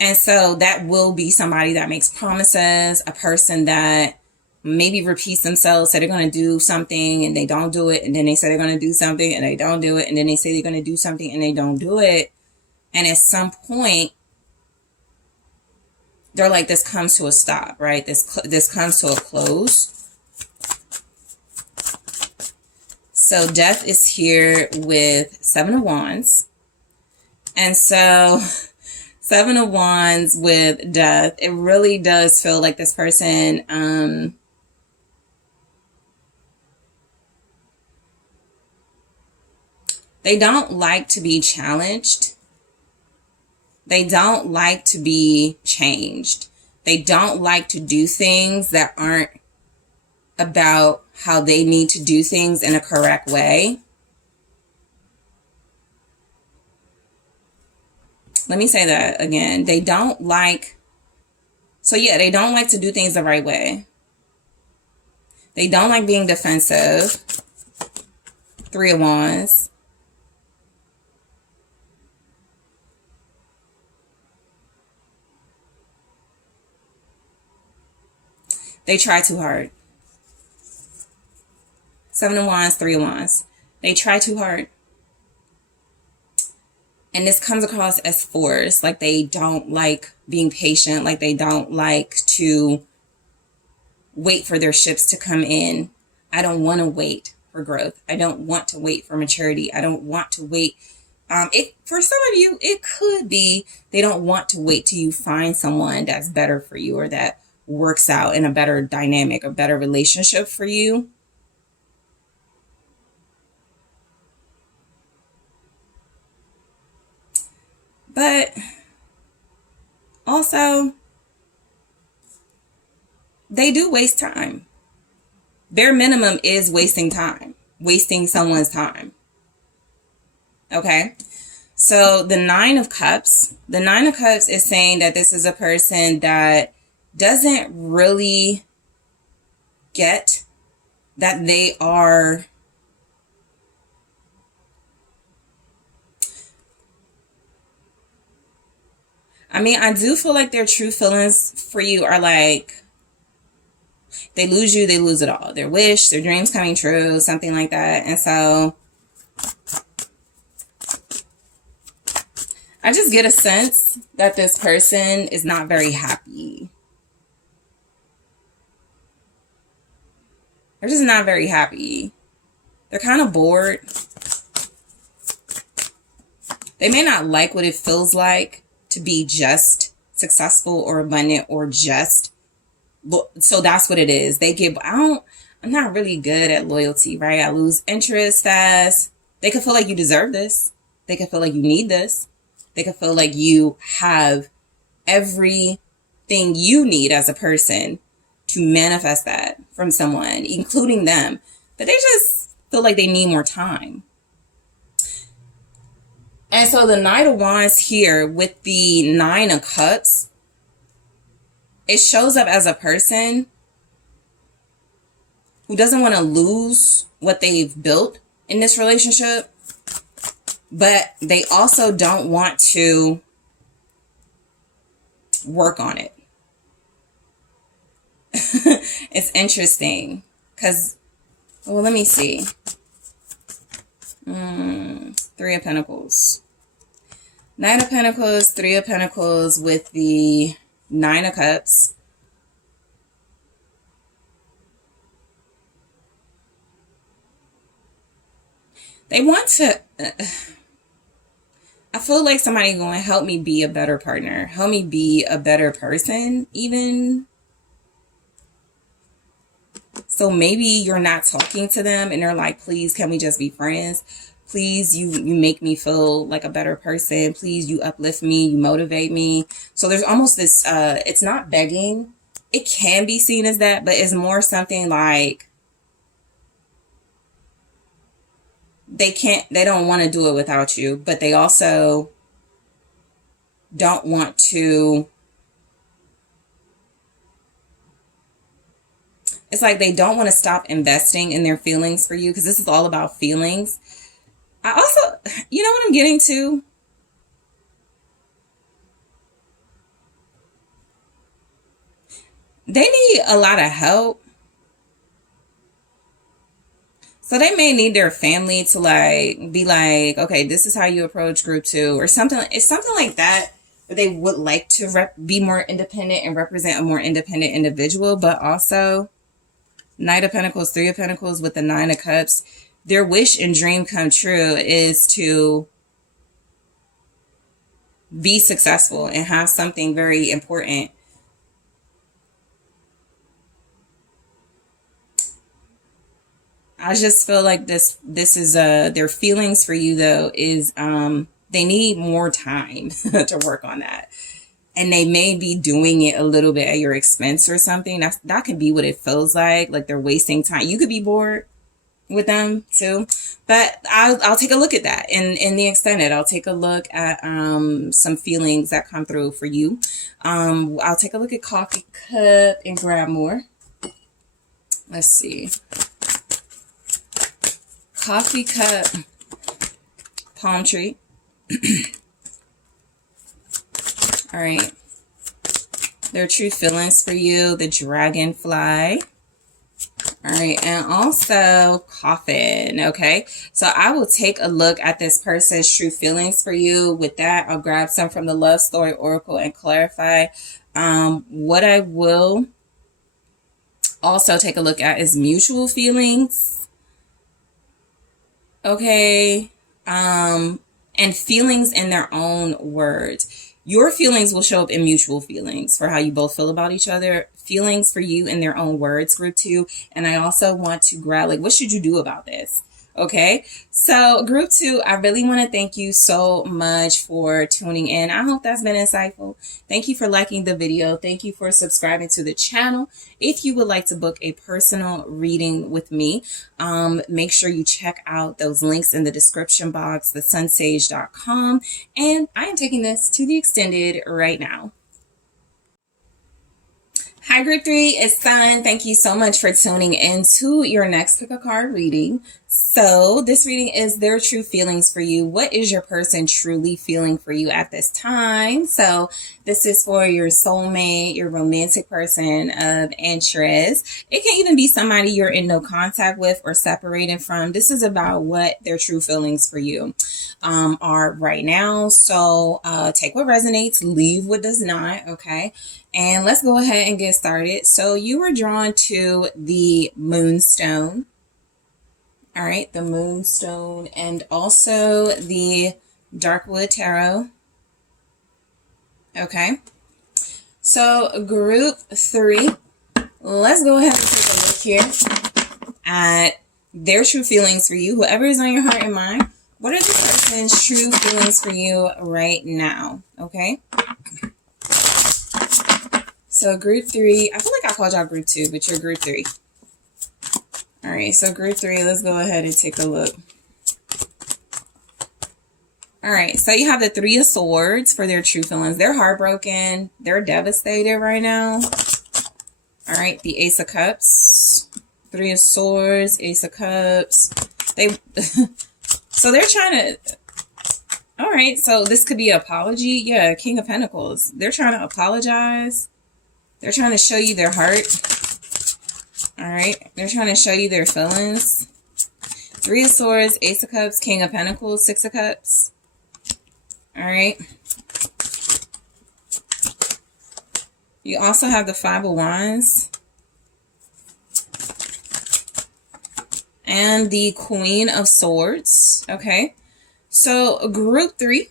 And so that will be somebody that makes promises, a person that maybe repeats themselves, say they're going to do something and they don't do it. And then they say they're going to do something and they don't do it. And then they say they're going to do something and they don't do it. And at some point, they're like, this comes to a stop, right? This comes to a close. So Death is here with Seven of Wands. And so... Seven of Wands with Death. It really does feel like this person, they don't like to be challenged. They don't like to be changed. They don't like to do things that aren't about how they need to do things in a correct way. Let me say that again. They don't like, they don't like to do things the right way. They don't like being defensive. Three of Wands. They try too hard. Seven of Wands, Three of Wands. They try too hard. And this comes across as force, like they don't like being patient, like they don't like to wait for their ships to come in. I don't want to wait for growth. I don't want to wait for maturity. I don't want to wait. For some of you, it could be they don't want to wait till you find someone that's better for you or that works out in a better dynamic, a better relationship for you. But also, they do waste time. Bare minimum is wasting time, wasting someone's time. Okay. So the Nine of Cups is saying that this is a person that doesn't really get that they are I do feel like their true feelings for you are like, they lose you, they lose it all. Their wish, their dreams coming true, something like that. And so I just get a sense that this person is not very happy. They're just not very happy. They're kind of bored. They may not like what it feels like to be just successful or abundant or just So that's what it is. They give, I'm not really good at loyalty, right? I lose interest fast. They could feel like you deserve this. They could feel like you need this. They could feel like you have everything you need as a person to manifest that from someone, including them. But they just feel like they need more time. And so the Knight of Wands here with the Nine of Cups, it shows up as a person who doesn't want to lose what they've built in this relationship, but they also don't want to work on it. It's interesting because, well, let me see. Three of Pentacles. Nine of Pentacles, Three of Pentacles with the Nine of Cups. They want to... I feel like somebody going to help me be a better partner. Help me be a better person, even. So maybe you're not talking to them and they're like, please, can we just be friends? Please, you make me feel like a better person. Please, you uplift me, you motivate me. So there's almost this, it's not begging. It can be seen as that, but it's more something like they don't want to do it without you, but they also don't want to. It's like they don't want to stop investing in their feelings for you, because this is all about feelings. I also, you know what I'm getting to? They need a lot of help. So they may need their family to like be like, okay, this is how you approach group 2 or something. It's something like that. They would like to be more independent and represent a more independent individual, but also Knight of Pentacles, Three of Pentacles with the Nine of Cups. Their wish and dream come true is to be successful and have something very important. I just feel like this is their feelings for you though is they need more time to work on that. And they may be doing it a little bit at your expense or something. That can be what it feels like they're wasting time. You could be bored with them too, but I'll take a look at that in the extended. I'll take a look at some feelings that come through for you. I'll take a look at Coffee Cup and grab more. Let's see. Coffee Cup, Palm Tree. All right. Their true feelings for you, the Dragonfly. All right. And also Coffin. Okay. So I will take a look at this person's true feelings for you. With that, I'll grab some from the Love Story Oracle and clarify. What I will also take a look at is mutual feelings. Okay. And feelings in their own words. Your feelings will show up in mutual feelings for how you both feel about each other. Feelings for you in their own words, group 2. And I also want to grab, like, what should you do about this? Okay. So group 2, I really want to thank you so much for tuning in. I hope that's been insightful. Thank you for liking the video. Thank you for subscribing to the channel. If you would like to book a personal reading with me, make sure you check out those links in the description box, TheSunSage.com. And I am taking this to the extended right now. Hi, Group 3, it's Sun. Thank you so much for tuning in to your next pick a card reading. So this reading is their true feelings for you. What is your person truly feeling for you at this time? So this is for your soulmate, your romantic person of interest. It can even be somebody you're in no contact with or separated from. This is about what their true feelings for you are right now. So take what resonates, leave what does not, okay? And let's go ahead and get started. So you were drawn to the Moonstone. All right, the Moonstone and also the Darkwood Tarot. Okay. So group 3, let's go ahead and take a look here at their true feelings for you. Whoever is on your heart and mind, what are this person's true feelings for you right now? Okay. So group 3, I feel like I called y'all group 2, but you're group 3. All right, so group 3, let's go ahead and take a look. All right, so you have the 3 of Swords for their true feelings. They're heartbroken. They're devastated right now. All right, the Ace of Cups, 3 of Swords, Ace of Cups. So they're trying to, all right, so this could be an apology. Yeah, King of Pentacles. They're trying to apologize. They're trying to show you their heart. All right, they're trying to show you their feelings. 3 of Swords, Ace of Cups, King of Pentacles, 6 of Cups. All right. You also have the 5 of Wands. And the Queen of Swords. Okay. So group 3.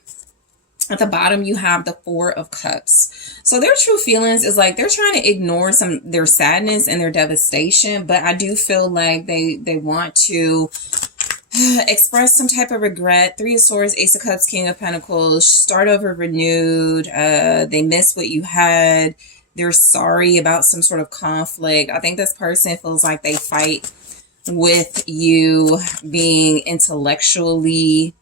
At the bottom, you have the 4 of Cups. So their true feelings is like they're trying to ignore their sadness and their devastation. But I do feel like they want to express some type of regret. 3 of Swords, Ace of Cups, King of Pentacles, start over renewed. They miss what you had. They're sorry about some sort of conflict. I think this person feels like they fight with you being intellectually.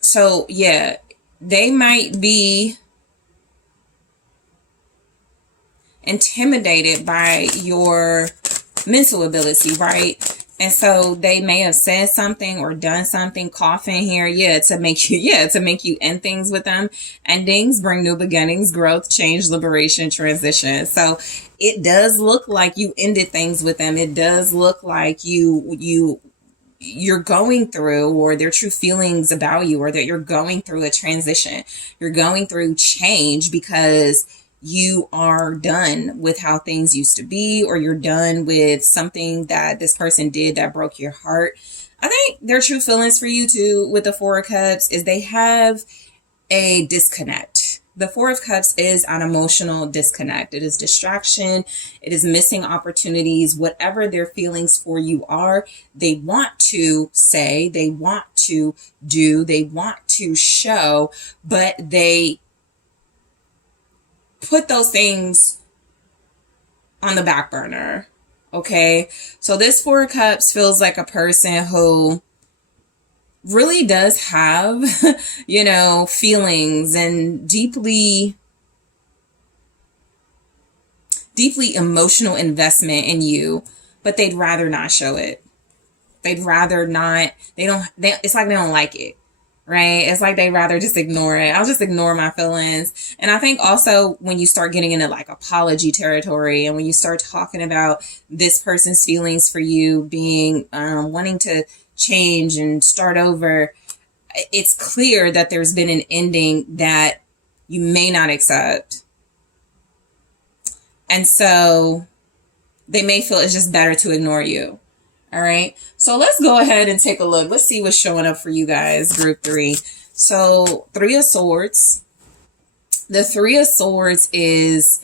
So yeah, they might be intimidated by your mental ability, right? And so they may have said something or done something, coughing here, to make you end things with them. Endings bring new beginnings, growth, change, liberation, transition. So it does look like you ended things with them. It does look like you're going through, or their true feelings about you, or that you're going through a transition. You're going through change because you are done with how things used to be, or you're done with something that this person did that broke your heart. I think their true feelings for you too, with the 4 of Cups, is they have a disconnect. The 4 of Cups is an emotional disconnect. It is distraction. It is missing opportunities. Whatever their feelings for you are, they want to say, they want to do, they want to show, but they put those things on the back burner. Okay. So this 4 of Cups feels like a person who really does have, feelings and deeply emotional investment in you, but they'd rather not show it. They'd rather not, it's like they don't like it. Right? It's like they rather just ignore it. I'll just ignore my feelings. And I think also when you start getting into like apology territory, and when you start talking about this person's feelings for you being wanting to change and start over, it's clear that there's been an ending that you may not accept. And so they may feel it's just better to ignore you. All right. So let's go ahead and take a look. Let's see what's showing up for you guys, group 3. So 3 of Swords. The 3 of Swords is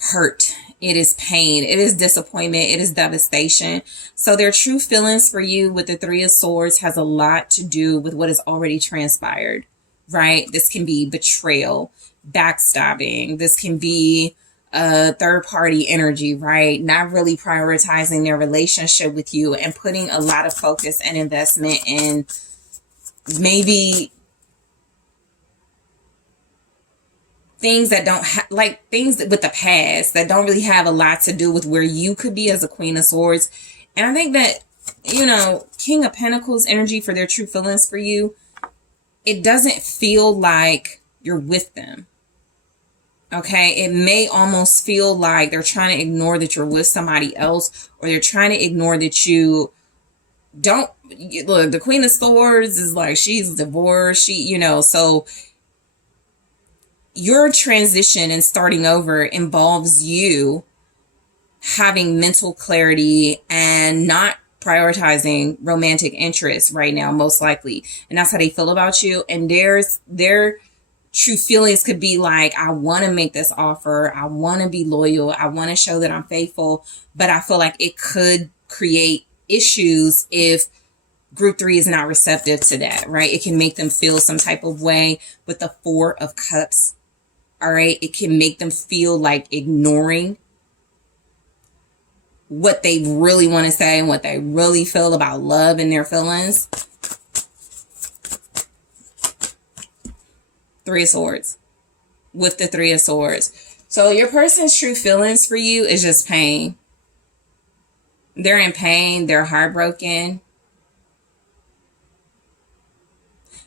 hurt. It is pain. It is disappointment. It is devastation. So their true feelings for you with the 3 of Swords has a lot to do with what has already transpired, right? This can be betrayal, backstabbing. This can be third party energy, right? Not really prioritizing their relationship with you and putting a lot of focus and investment in maybe things that don't like things with the past that don't really have a lot to do with where you could be as a Queen of Swords. And I think that, King of Pentacles energy for their true feelings for you, it doesn't feel like you're with them. Okay, it may almost feel like they're trying to ignore that you're with somebody else, or they're trying to ignore that you don't look. The Queen of Swords is like, she's divorced. So your transition and starting over involves you having mental clarity and not prioritizing romantic interests right now, most likely. And that's how they feel about you. And their true feelings could be like, I want to make this offer. I want to be loyal. I want to show that I'm faithful. But I feel like it could create issues if group 3 is not receptive to that, right? It can make them feel some type of way with the 4 of Cups. All right. It can make them feel like ignoring what they really want to say and what they really feel about love and their feelings. 3 of Swords with the 3 of Swords. So your person's true feelings for you is just pain. They're in pain. They're heartbroken.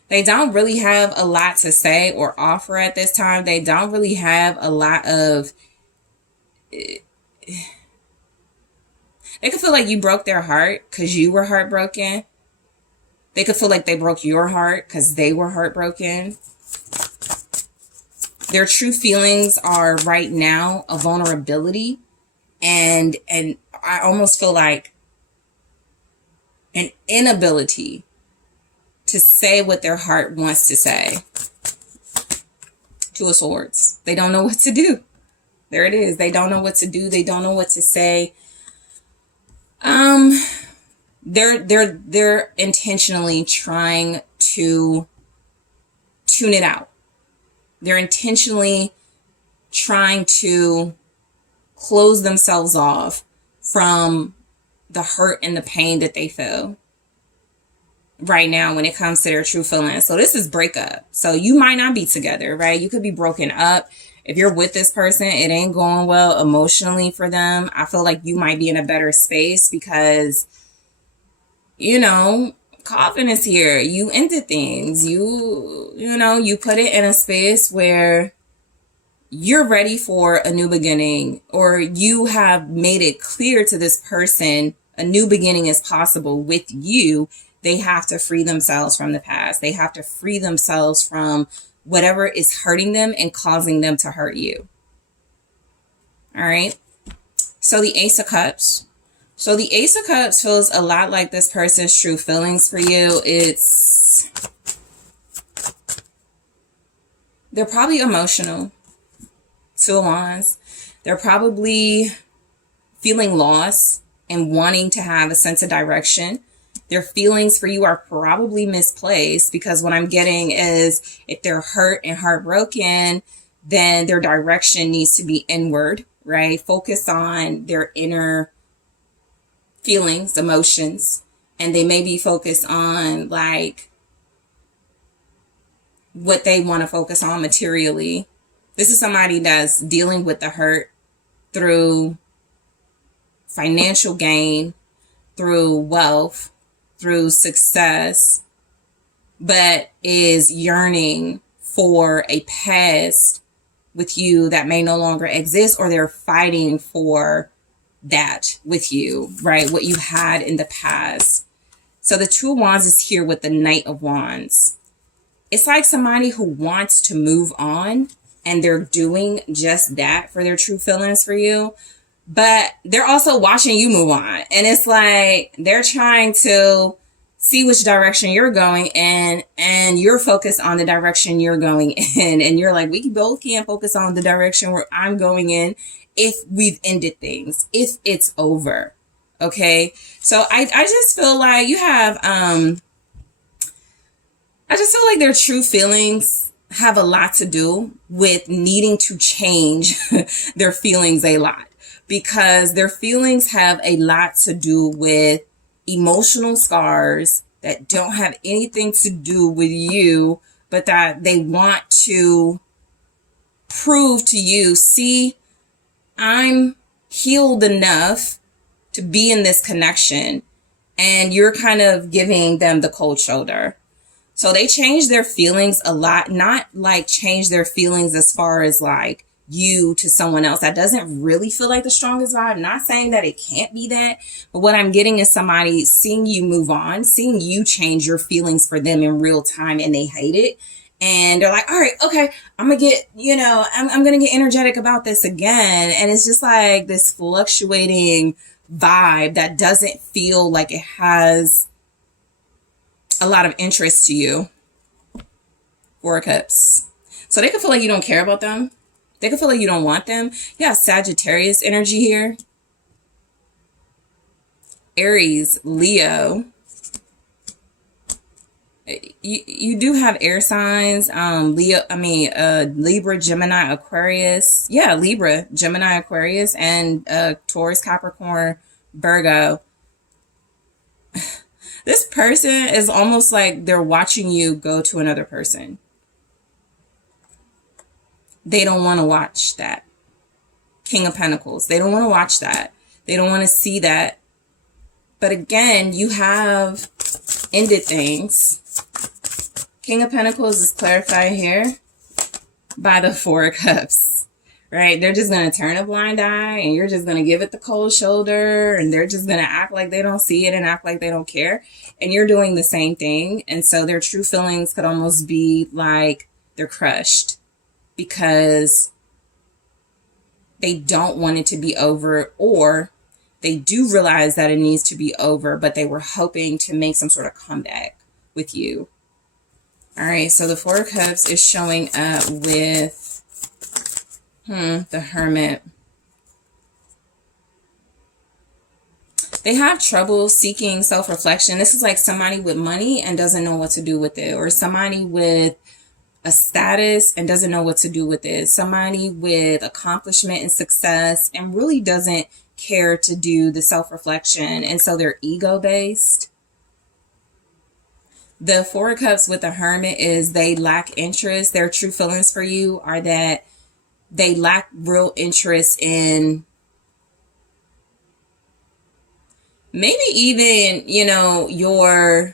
They don't really have a lot to say or offer at this time. They don't really have a lot of... They could feel like you broke their heart because you were heartbroken. They could feel like they broke your heart because they were heartbroken. Their true feelings are right now a vulnerability. And I almost feel like an inability to say what their heart wants to say. 2 of Swords. They don't know what to do. There it is. They don't know what to do. They don't know what to say. They're intentionally trying to tune it out. They're intentionally trying to close themselves off from the hurt and the pain that they feel right now when it comes to their true feelings. So this is breakup. So you might not be together, right? You could be broken up. If you're with this person, it ain't going well emotionally for them. I feel like you might be in a better space because, you know, Coffin is here. You ended things. You put it in a space where you're ready for a new beginning, or you have made it clear to this person a new beginning is possible with you. They have to free themselves from the past. They have to free themselves from whatever is hurting them and causing them to hurt you. All right. So the Ace of Cups. So the Ace of Cups feels a lot like this person's true feelings for you. They're probably emotional. 2 of Wands. They're probably feeling lost and wanting to have a sense of direction. Their feelings for you are probably misplaced, because what I'm getting is if they're hurt and heartbroken, then their direction needs to be inward, right? Focus on their inner feelings, emotions, and they may be focused on like what they want to focus on materially. This is somebody that's dealing with the hurt through financial gain, through wealth, through success, but is yearning for a past with you that may no longer exist, or they're fighting for that with you, right? What you had in the past. So the 2 of Wands is here with the Knight of Wands. It's like somebody who wants to move on, and they're doing just that for their true feelings for you. But they're also watching you move on. And it's like they're trying to see which direction you're going in, and you're focused on the direction you're going in. And you're like, we both can't focus on the direction where I'm going in if we've ended things, if it's over. Okay. So I just feel like you have, I just feel like their true feelings have a lot to do with needing to change their feelings a lot, because their feelings have a lot to do with emotional scars that don't have anything to do with you, but that they want to prove to you, see, I'm healed enough to be in this connection. And you're kind of giving them the cold shoulder. So they change their feelings a lot, not like change their feelings as far as like you to someone else. That doesn't really feel like the strongest vibe. I'm not saying that it can't be that, but what I'm getting is somebody seeing you move on, seeing you change your feelings for them in real time, and they hate it. And they're like, all right, okay, I'm going to get, I'm going to get energetic about this again. And it's just like this fluctuating vibe that doesn't feel like it has a lot of interest to you. 4 of Cups. So they could feel like you don't care about them. They could feel like you don't want them. You have Sagittarius energy here. Aries, Leo. You do have air signs. Libra, Gemini, Aquarius. Yeah, Libra, Gemini, Aquarius, and Taurus, Capricorn, Virgo. This person is almost like they're watching you go to another person. They don't want to watch that. King of Pentacles. They don't want to watch that. They don't want to see that. But again, you have ended things. King of Pentacles is clarified here by the Four of Cups, right? They're just going to turn a blind eye and you're just going to give it the cold shoulder and they're just going to act like they don't see it and act like they don't care. And you're doing the same thing. And so their true feelings could almost be like they're crushed because they don't want it to be over, or they do realize that it needs to be over, but they were hoping to make some sort of comeback with you. All right, so the Four of Cups is showing up with the Hermit. They have trouble seeking self-reflection. This is like somebody with money and doesn't know what to do with it, or somebody with a status and doesn't know what to do with it. Somebody with accomplishment and success and really doesn't care to do the self-reflection, and so they're ego-based. The Four of Cups with the Hermit is they lack interest. Their true feelings for you are that they lack real interest in maybe even, your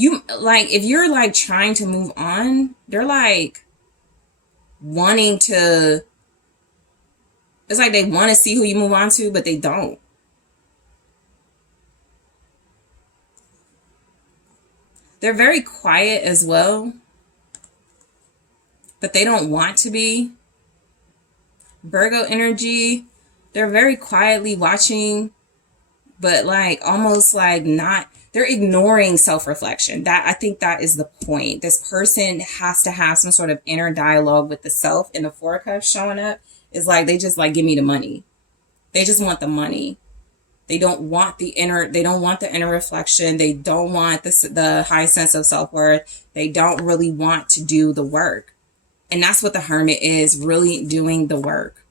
if you're like trying to move on, they're like wanting to, it's like they want to see who you move on to, but they don't. They're very quiet as well, but they don't want to be. Virgo energy, they're very quietly watching, but like almost like not, they're ignoring self-reflection. I think that is the point. This person has to have some sort of inner dialogue with the self, and the Four of Cups showing up is like, they just like, give me the money. They just want the money. They don't want the inner reflection. They don't want the high sense of self-worth. They don't really want to do the work. And that's what the Hermit is, really doing the work.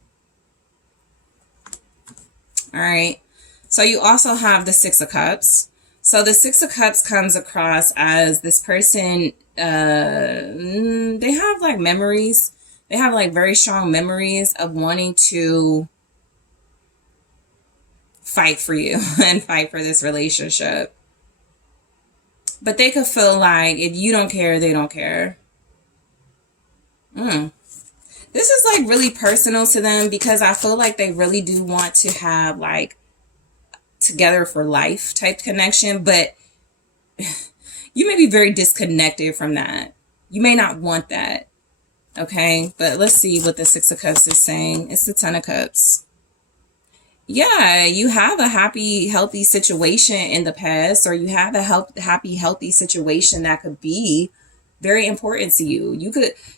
All right. So you also have the Six of Cups. So the Six of Cups comes across as this person, they have like memories. They have like very strong memories of wanting to fight for you and fight for this relationship. But they could feel like if you don't care, they don't care. This is like really personal to them, because I feel like they really do want to have like together for life type connection, but you may be very disconnected from that. You may not want that. Okay, but let's see what the Six of Cups is saying. It's the Ten of Cups. Yeah, you have a happy, healthy situation in the past, or you have a happy, healthy situation that could be very important to you.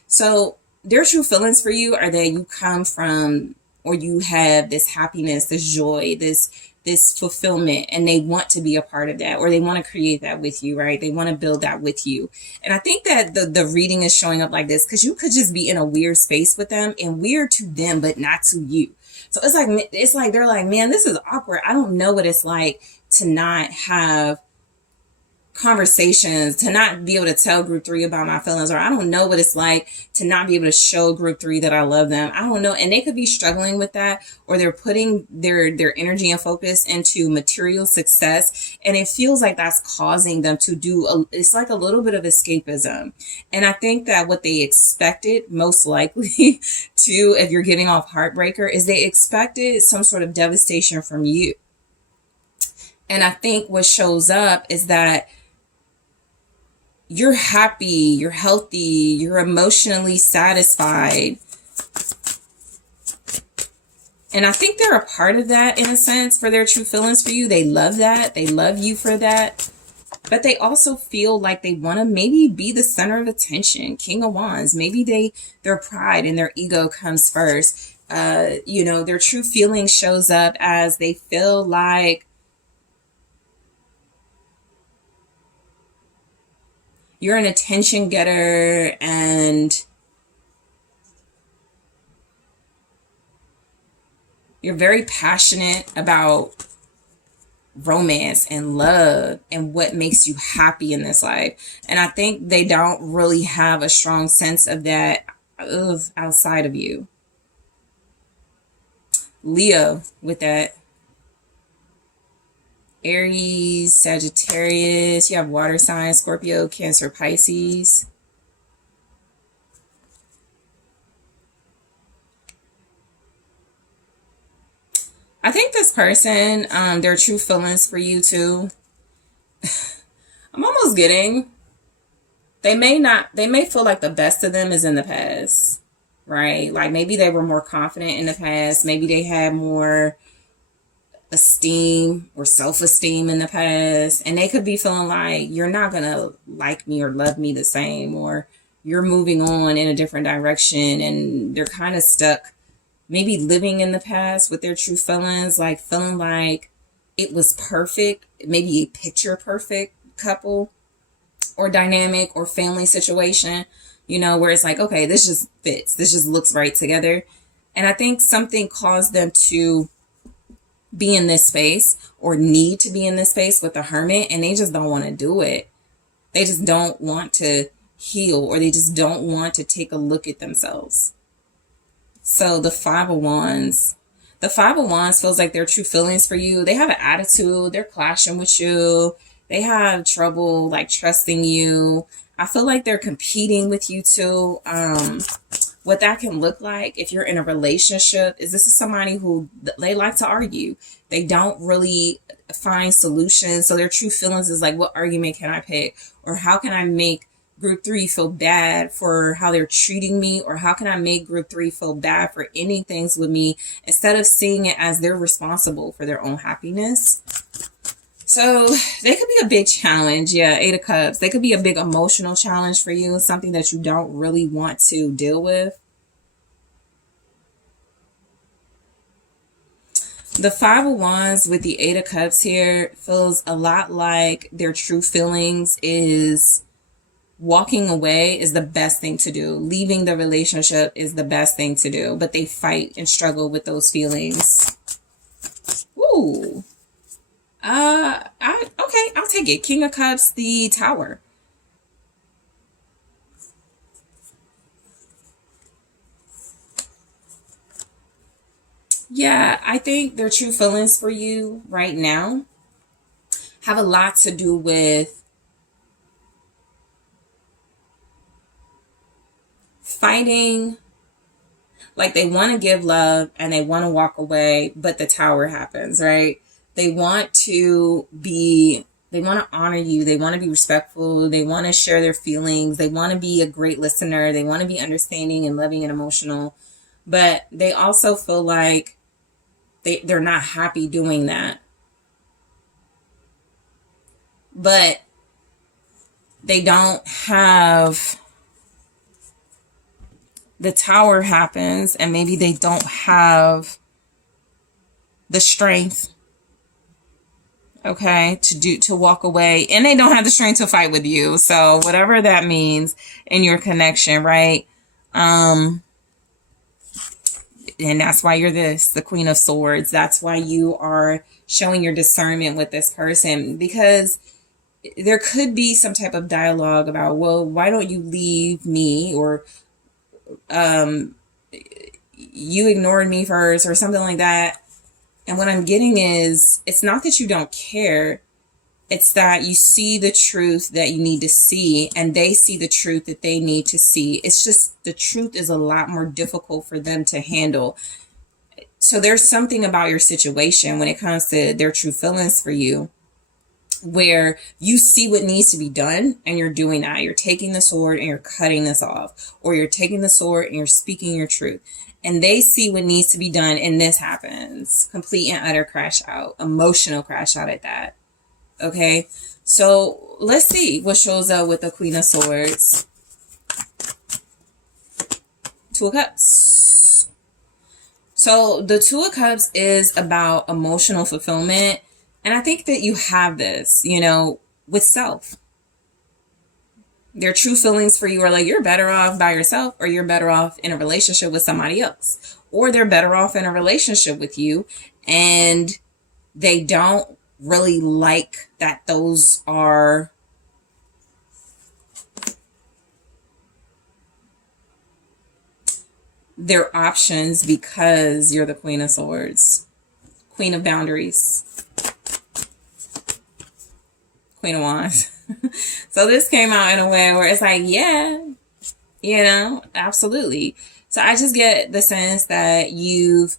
So their true feelings for you are that you come from, or you have this happiness, this joy, this fulfillment, and they want to be a part of that, or they want to create that with you, right? They want to build that with you. And I think that the reading is showing up like this because you could just be in a weird space with them, and weird to them, but not to you. So it's like they're like, man, this is awkward. I don't know what it's like to not have conversations, to not be able to tell group 3 about my feelings, or I don't know what it's like to not be able to show group 3 that I love them. I don't know. And they could be struggling with that, or they're putting their energy and focus into material success, and it feels like that's causing them to do it's like a little bit of escapism. And I think that what they expected, most likely to, if you're getting off Heartbreaker, is they expected some sort of devastation from you. And I think what shows up is that you're happy, you're healthy, you're emotionally satisfied. And I think they're a part of that in a sense, for their true feelings for you. They love that. They love you for that. But they also feel like they want to maybe be the center of attention. King of Wands. Maybe their pride and their ego comes first. You know, their true feeling shows up as they feel like you're an attention getter, and you're very passionate about romance and love and what makes you happy in this life. And I think they don't really have a strong sense of that outside of you. Leo with that. Aries, Sagittarius, you have water signs, Scorpio, Cancer, Pisces. I think this person, their true feelings for you too. I'm almost getting, they may feel like the best of them is in the past, right? Like maybe they were more confident in the past. Maybe they had more esteem or self-esteem in the past. And they could be feeling like you're not going to like me or love me the same, or you're moving on in a different direction, and they're kind of stuck maybe living in the past with their true feelings, like feeling like it was perfect, maybe a picture perfect couple or dynamic or family situation, you know, where it's like, okay, this just fits. This just looks right together. And I think something caused them to be in this space or need to be in this space with the Hermit, and they just don't want to do it. They just don't want to heal, or they just don't want to take a look at themselves. So the Five of Wands feels like their true feelings for you. They have an attitude. They're clashing with you. They have trouble like trusting you. I feel like they're competing with you too. What that can look like if you're in a relationship is this is somebody who they like to argue. They don't really find solutions. So their true feelings is like, what argument can I pick? Or how can I make Group 3 feel bad for how they're treating me? Or how can I make Group 3 feel bad for ending things with me, instead of seeing it as they're responsible for their own happiness? So they could be a big challenge. Yeah, Eight of Cups. They could be a big emotional challenge for you, something that you don't really want to deal with. The Five of Wands with the Eight of Cups here feels a lot like their true feelings is walking away is the best thing to do. Leaving the relationship is the best thing to do. But they fight and struggle with those feelings. Ooh. Okay, I'll take it. King of Cups, the Tower. Yeah, I think their true feelings for you right now have a lot to do with fighting. Like they want to give love and they want to walk away, but the Tower happens, right? They want to honor you. They want to be respectful. They want to share their feelings. They want to be a great listener. They want to be understanding and loving and emotional. But they also feel like they're not happy doing that. But they don't have... The Tower happens, and maybe they don't have the strength, okay, to walk away, and they don't have the strength to fight with you. So whatever that means in your connection, right? And that's why you're the Queen of Swords. That's why you are showing your discernment with this person, because there could be some type of dialogue about, well, why don't you leave me? Or you ignored me first, or something like that. And what I'm getting is, it's not that you don't care. It's that you see the truth that you need to see, and they see the truth that they need to see. It's just the truth is a lot more difficult for them to handle. So there's something about your situation when it comes to their true feelings for you, where you see what needs to be done and you're doing that. You're taking the sword and you're cutting this off, or you're taking the sword and you're speaking your truth. And they see what needs to be done, and this happens. Complete and utter crash out, emotional crash out at that. Okay, so let's see what shows up with the Queen of Swords. Two of Cups. So the Two of Cups is about emotional fulfillment. And I think that you have this, you know, with self. Their true feelings for you are like, you're better off by yourself, or you're better off in a relationship with somebody else. Or they're better off in a relationship with you, and they don't really like that those are their options, because you're the Queen of Swords. Queen of Boundaries. Queen of Wands. So this came out in a way where it's like, yeah, you know, absolutely. So I just get the sense that you've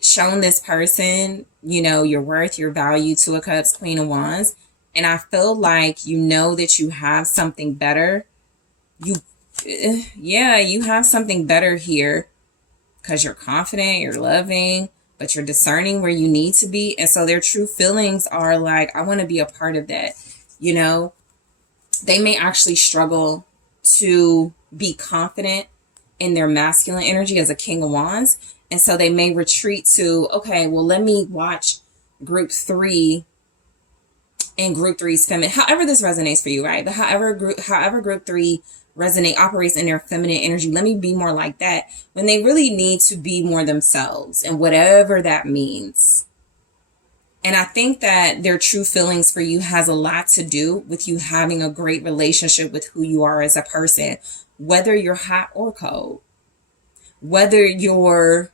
shown this person, you know, your worth, your value. Two of Cups, Queen of Wands. And I feel like you know that you have something better. You have something better here, because you're confident, you're loving, but you're discerning where you need to be. And so their true feelings are like, I want to be a part of that. You know, they may actually struggle to be confident in their masculine energy as a King of Wands. And so they may retreat to, okay, well, let me watch group 3 and group 3's feminine. However this resonates for you, right? But however group 3 operates in their feminine energy, let me be more like that, when they really need to be more themselves, and whatever that means. And I think that their true feelings for you has a lot to do with you having a great relationship with who you are as a person, whether you're hot or cold, whether you're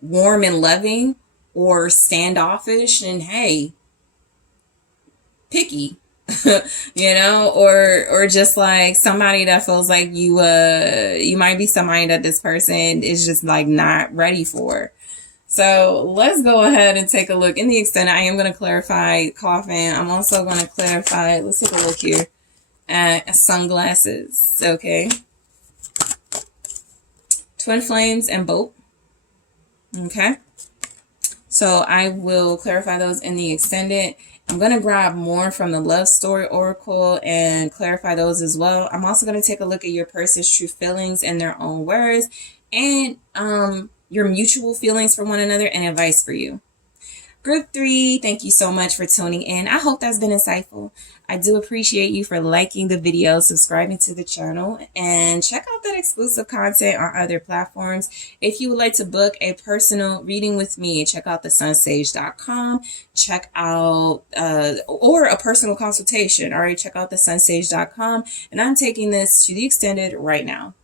warm and loving or standoffish and, hey, picky, you know, or just like somebody that feels like you might be somebody that this person is just like not ready for. So let's go ahead and take a look. In the extended, I am going to clarify coffin. I'm also going to clarify, let's take a look here at sunglasses. Okay. Twin flames and boat. Okay. So I will clarify those in the extended. I'm going to grab more from the Love Story Oracle and clarify those as well. I'm also going to take a look at your person's true feelings in their own words, and your mutual feelings for one another, and advice for you. Group 3, thank you so much for tuning in. I hope that's been insightful. I do appreciate you for liking the video, subscribing to the channel, and check out that exclusive content on other platforms. If you would like to book a personal reading with me, check out TheSunSage.com. Check out, or a personal consultation. All right, check out TheSunSage.com. And I'm taking this to the extended right now.